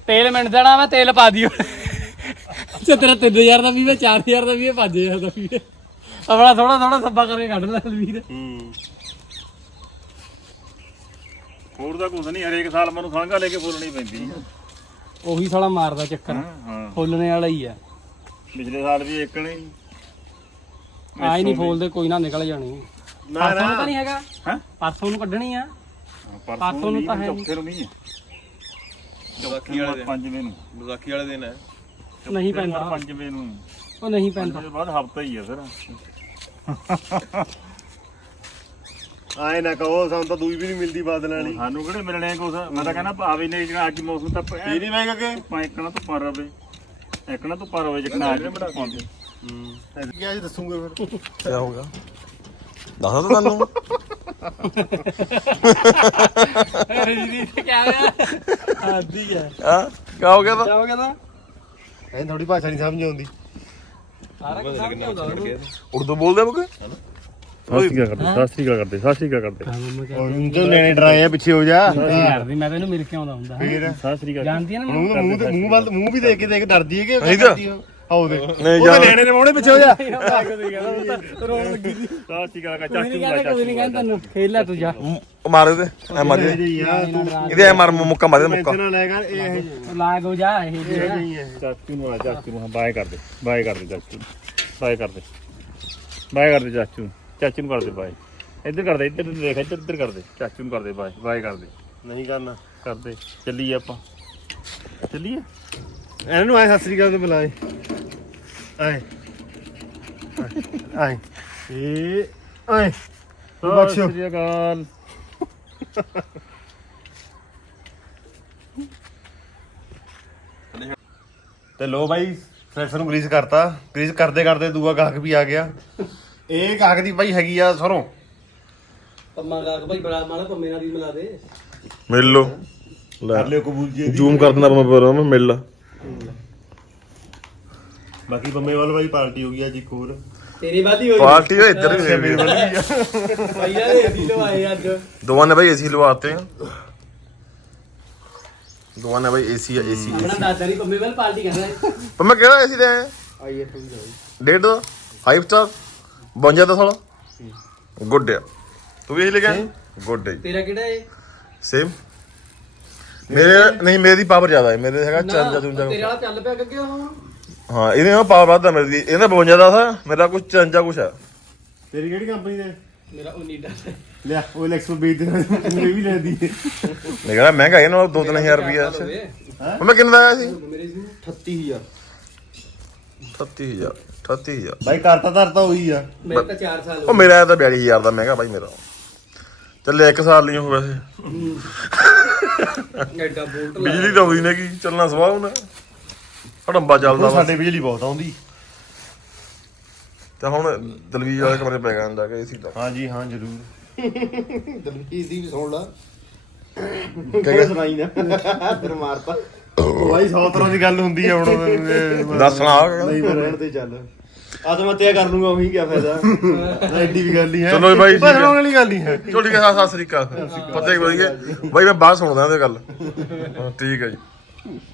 ਤੇਲ ਮਿੰਟ ਦੇਣਾ ਮੈਂ ਤੇਲ ਪਾ ਦਿਓ। ਤੇ ਤੇਰਾ 3000 ਦਾ ਵੀ ਵੇ 4000 ਦਾ ਵੀ ਵੇ 5000 ਦਾ ਵੀ ਵੇ ਆਪਣਾ ਥੋੜਾ ਥੋੜਾ ਥੱਬਾ ਕਰਕੇ ਕੱਢ ਲੈ ਵੀਰ। ਹੂੰ। ਹੋਰ ਤਾਂ ਕੁਝ ਨਹੀਂ ਹਰੇਕ ਸਾਲ ਮੈਨੂੰ ਖੰਗਾ ਲੈ ਕੇ ਫੁੱਲਣੀ ਪੈਂਦੀ ਉਹੀ ਸਾਲਾ ਮਾਰਦਾ ਚੱਕਰ। ਹਾਂ ਫੁੱਲਣੇ ਵਾਲਾ ਹੀ ਆ ਪਿਛਲੇ ਸਾਲ ਵੀ ਇੱਕ ਨੇ। ਆਈ ਨਹੀਂ ਫੋਲਦੇ ਕੋਈ ਨਾ ਨਿਕਲ ਜਾਣੀ। ਨਾ ਪਰਸੋਂ ਨੂੰ ਤਾਂ ਨਹੀਂ ਹੈਗਾ। ਹਾਂ? ਪਰਸੋਂ ਨੂੰ ਕੱਢਣੀ ਆ। ਪਰਸੋਂ ਨੂੰ ਤਾਂ ਹੈ ਨਹੀਂ। ਚੌਥੇ ਨੂੰ ਨਹੀਂ ਚੌਥੇ ਵਾਲੇ ਪੰਜਵੇਂ ਨੂੰ। ਵਿਸਾਖੀ ਵਾਲੇ ਦਿਨ ਹੈ। ਨਹੀਂ ਪੈਂਦਾ। ਪੰਜਵੇਂ ਨੂੰ। ਉਹ ਨਹੀਂ ਪੈਂਦਾ। ਪੰਜਵੇਂ ਤੋਂ ਬਾਅਦ ਹਫਤਾ ਹੀ ਆ ਫਿਰ। ਆਏ ਨਾ ਕਹੋ ਸਾਨੂੰ ਤਾਂ ਦੂਈ ਵੀ ਨਹੀਂ ਮਿਲਦੀ ਬਾਦਲ ਵਾਲੀ। ਸਾਨੂੰ ਕਿਹੜੇ ਮਿਲਣੇ ਕੁਛ? ਮੈਂ ਤਾਂ ਕਹਿੰਦਾ ਭਾਵੇਂ ਨਹੀਂ ਜਿਹੜਾ ਅੱਜ ਮੌਸਮ ਤਾਂ ਇਹ ਨਹੀਂ ਮੈਂ ਕਿ ਪਾ ਇੱਕਣਾ ਤੋਂ ਪਰ ਰਵੇ ਇੱਕਣਾ ਤੋਂ ਪਰ ਰਵੇ ਜਿੱਕਣਾ ਅੱਜ ਪਾਉਂਦੇ ਹੂੰ। ਕੀ ਅੱਜ ਦੱਸੂਗੇ ਫਿਰ। ਕੀ ਹੋ ਗਿਆ। ਦੱਸਾਂ ਤਾਂ ਤੁਹਾਨੂੰ ਰਜੀਤ ਕੀ ਹੋਇਆ ਆਦੀ ਹੈ। ਹਾਂ ਕਿਆ ਹੋ ਗਿਆ ਤਾਂ? ਹੋ ਗਿਆ ਤਾਂ? ਇਹ ਥੋੜੀ ਭਾਸ਼ਾ ਨਹੀਂ ਸਮਝ ਆਉਂਦੀ। ਸਾਰਾ ਕੁਝ ਸਮਝ ਆਉਂਦਾ ਉਹਨੂੰ। ਉਰਦੂ ਬੋਲਦੇ ਬੁਕੇ? ਸਾਸਰੀਕਾ ਕਰਦੇ ਸਾਸਰੀਕਾ ਕਰਦੇ ਸਾਸਰੀਕਾ ਕਰਦੇ। ਉਹ ਜੋ ਲੈਣੇ ਡਰਾਏ ਆ ਪਿੱਛੇ ਹੋ ਜਾ। ਕਰਦੀ ਮੈਂ ਤੈਨੂੰ ਮਿਲ ਕੇ ਆਉਂਦਾ ਹੁੰਦਾ ਫੇਰ। ਸਾਸਰੀਕਾ ਜਾਣਦੀ ਆ ਨਾ ਮੂੰਹ ਮੂੰਹ ਤੇ ਮੂੰਹ ਵੱਲ ਮੂੰਹ ਵੀ ਦੇਖ ਕੇ ਦੇਖ ਡਰਦੀ ਹੈ ਕਿ ਨਹੀਂ ਤਾਂ। ਆਉ ਦੇ ਨਹੀਂ ਉਹ ਜਾ ਲੈਣੇ ਨੇ ਮੋੜੇ ਪਿੱਛੇ ਹੋ ਜਾ। ਰੋਣ ਲੱਗੀ ਸੀ। ਕਾ ਕੋਈ ਨਹੀਂ ਚਾਚੂ ਕਹਿੰਦਾ ਕੋਈ ਨਹੀਂ ਕਹਿੰਦਾ ਤੈਨੂੰ। ਖੇਲ ਲੈ ਤੂੰ ਜਾ। ਮਾਰ ਦੇ ਐ ਮਾਰ ਦੇ। ਇਹਦੇ ਐ ਮਾਰ ਮੁੱਕਾ ਮਾਰ ਦੇ ਮੁੱਕਾ। ਨਾ ਲੈ ਕਰ ਇਹ ਲਾ ਗੋ ਜਾ ਇਹ ਨਹੀਂ ਹੈ ਚਾਚੂ ਨੂੰ ਆ ਚਾਚੂ ਨੂੰ ਬਾਏ ਕਰ ਦੇ ਬਾਏ ਕਰ ਦੇ ਚਾਚੂ ਨੂੰ। ਬਾਏ ਕਰ ਦੇ। ਬਾਏ ਕਰ ਦੇ ਚਾਚੂ ਨੂੰ। ਚਾਚੂ ਨੂੰ ਕਰ ਦੇ ਬਾਏ। ਇੱਧਰ ਕਰ ਦੇ ਇੱਧਰ ਦੇਖ ਇੱਧਰ ਇੱਧਰ ਕਰ ਦੇ। ਚਾਚੂ ਨੂੰ ਕਰ ਦੇ ਬਾਏ। ਬਾਏ ਕਰ ਦੇ। ਨਹੀਂ ਕਰਨਾ। ਕਰ ਦੇ ਚੱਲੀਏ ਆਪਾਂ। ਚੱਲੀਏ? ਇਹਨਾਂ ਨੂੰ ਆਏ ਸਤਿ ਸ੍ਰੀ ਅਕਾਲ ਤੇ ਬੁਲਾਏ। ਆਏ। ਆਏ। ਇਹ ਆਏ। ਬਖਸ਼ੋ। ਸਤਿ ਸ਼੍ਰੀ ਅਕਾਲ। ਤੇ ਲੋ ਬਾਈ ਫਰੈਸ਼ਰ ਨੂੰ ਗਰੀਸ ਕਰਤਾ। ਗਰੀਸ ਕਰਦੇ ਕਰਦੇ ਦੂਆ ਗਾਹਕ ਵੀ ਆ ਗਿਆ। ਇਹ ਗਾਹਕ ਦੀ ਬਾਈ ਹੈਗੀ ਆ ਸਰੋਂ। ਪੰਮਾ ਗਾਕ ਭਾਈ ਬੜਾ ਮਾੜਾ ਪੰਮੇ ਨਾਲ ਵੀ ਮਿਲਾ ਦੇ। ਮਿਲ ਲੋ ਲੈ। ਕਰ ਲਿਓ ਕਬੂਲ ਜੀ। ਜ਼ੂਮ ਕਰ ਦਿੰਦਾ ਮੈਂ ਪਰ ਮੈਂ ਮਿਲ ਲਾ। ਬਾਕੀ ਬੰਮੇ ਵੱਲ ਬਾਈ ਪਾਰਟੀ ਹੋ ਗਈ ਅੱਜ ਇੱਕ ਹੋਰ। ਤੇਰੀ ਵਾਦੀ ਹੋਈ। ਪਾਰਟੀ ਹੋਏ ਇੱਧਰ ਵੀ ਮੇਰੇ ਹੋਈ। ਵੱਲ ਵੀ ਆ ਭਈਆ ਦੇ ਏਸੀ ਲਵਾਏ ਅੱਜ। ਦੋਵਾਂ ਨੇ ਭਾਈ ਏਸੀ ਲਵਾਤੇ। ਦੋਵਾਂ ਨੇ ਭਾਈ ਏਸੀ ਆ ਏਸੀ ਆਪਣਾ ਦਾਦਾ ਦੀ ਪੰਮੇ ਵੱਲ ਪਾਰਟੀ ਕਰਦਾ ਹੈ ਪਰ ਮੈਂ ਕਿਹੜਾ ਏਸੀ ਲੈ ਆਇਆ ਆਈਏ ਤੂੰ ਜਾਓ ਡੇਢ ਦਾ? 5 ਸਟਾਰ 52 ਦਾ ਸਾਲਾ ਗੁੱਡ ਆ। ਤੂੰ ਵੀ ਇਹੀ ਲੈ ਕੇ ਆਇਆ? ਗੁੱਡ ਹੈ ਤੇਰਾ ਕਿਹੜਾ ਹੈ ਸੇਮ ਮੇਰੇ ਨਹੀਂ ਮੇਰੀ ਪਾਵਰ ਜ਼ਿਆਦਾ ਹੈ। ਮੇਰੇ ਹੈਗਾ ਚੰਜਾ ਤੇਰੇ ਚੁੰਜਾ ਵਾਲਾ ਚੱਲ ਪਿਆ ਕਿ ਹੁਣ ਹਾਂ ਇਹਦੇ ਨਾਲ ਪਾਵਰ ਵੱਧਦਾ ਮੇਰੀ ਇਹਦਾ 52 ਦਾ ਮੇਰਾ ਕੁਝ ਚੰਜਾ ਕੁਛ ਹੈ ਤੇਰੀ ਕਿਹੜੀ ਕੰਪਨੀ ਦੇ? ਮੇਰਾ ਉਨੀਡਾ ਲਿਆ ਉਹ ਲੈਕਸੋ ਵੇਚ ਦੇ ਵੀ ਲੈ ਦੀ। ਮੈਂ ਕਹਿੰਦਾ ਮਹਿੰਗਾ ਇਹ ਨਾਲ 2-3000 ਰੁਪਿਆ ਮੈਂ ਕਿੰਨੇ ਦਾ ਆਇਆ ਸੀ? ਮੇਰੇ ਸੀ 38000 38000 38000 ਬਾਈ ਕਰਤਾ ਧਰਤਾ ਹੋਈ ਆ। ਮੇਰੇ ਤਾਂ 4 ਸਾਲ ਉਹ ਮੇਰਾ ਤਾਂ 42000 ਦਾ ਮਹਿੰਗਾ ਭਾਈ ਮੇਰਾ। ਚੱਲੇ ਇੱਕ ਸਾਲ ਲਈ ਹੋ ਵੈਸੇ ਐਡਾ ਬੋਲਟ ਲਾ ਬਿਜਲੀ ਤਾਂ ਹੋਈ ਨੇ ਕੀ ਚੱਲਣਾ ਸਵਾਹ ਹੜੰਬਾ ਚੱਲਦਾ ਵਾ। ਸਾਡੇ ਬਿਜਲੀ ਬਹੁਤ ਆਉਂਦੀ। ਤੇ ਹੁਣ ਦਲਵੀਰ ਵਾਲੇ ਕਮਰੇ ਪੈ ਗਿਆ ਕੇ ਏਸੀ ਦਾ। ਹਾਂਜੀ ਹਾਂ ਜ਼ਰੂਰ। ਦਲਵੀਰ ਦੀ ਵੀ ਸੁਣ ਲਾ। ਕਹਿੰਦਾ ਸੁਣਾਈ ਨਾ। ਫਿਰ ਮਾਰਤਾ ਬਾਈ 100 ਤਰ੍ਹਾਂ ਦੀ ਗੱਲ ਹੁੰਦੀ ਆ ਹੁਣ। ਦੱਸਣਾ ਨਹੀਂ ਫਿਰ ਰਹਿਣ ਤੇ ਚੱਲ। ਆਤਮਾ ਤੇ ਕਰ ਲੂੰਗਾ ਉਹੀ ਕੀ ਫਾਇਦਾ। ਐਡੀ ਵੀ ਗੱਲ ਨਹੀਂ ਹੈ। ਚਲੋ ਜੀ ਬਾਈ, ਠੀਕ ਹੈ। ਪਰ ਹੋਣ ਵਾਲੀ ਗੱਲ ਨਹੀਂ ਹੈ। ਚਲੋ ਠੀਕ ਹੈ ਸਤਿ ਸ੍ਰੀ ਅਕਾਲ। ਪਤਾ ਹੀ ਵਧੀਆ ਬਾਈ ਮੈਂ ਬਾਅਦ ਸੁਣਦਾ ਇਹਦੇ ਗੱਲ। ਠੀਕ ਹੈ ਜੀ।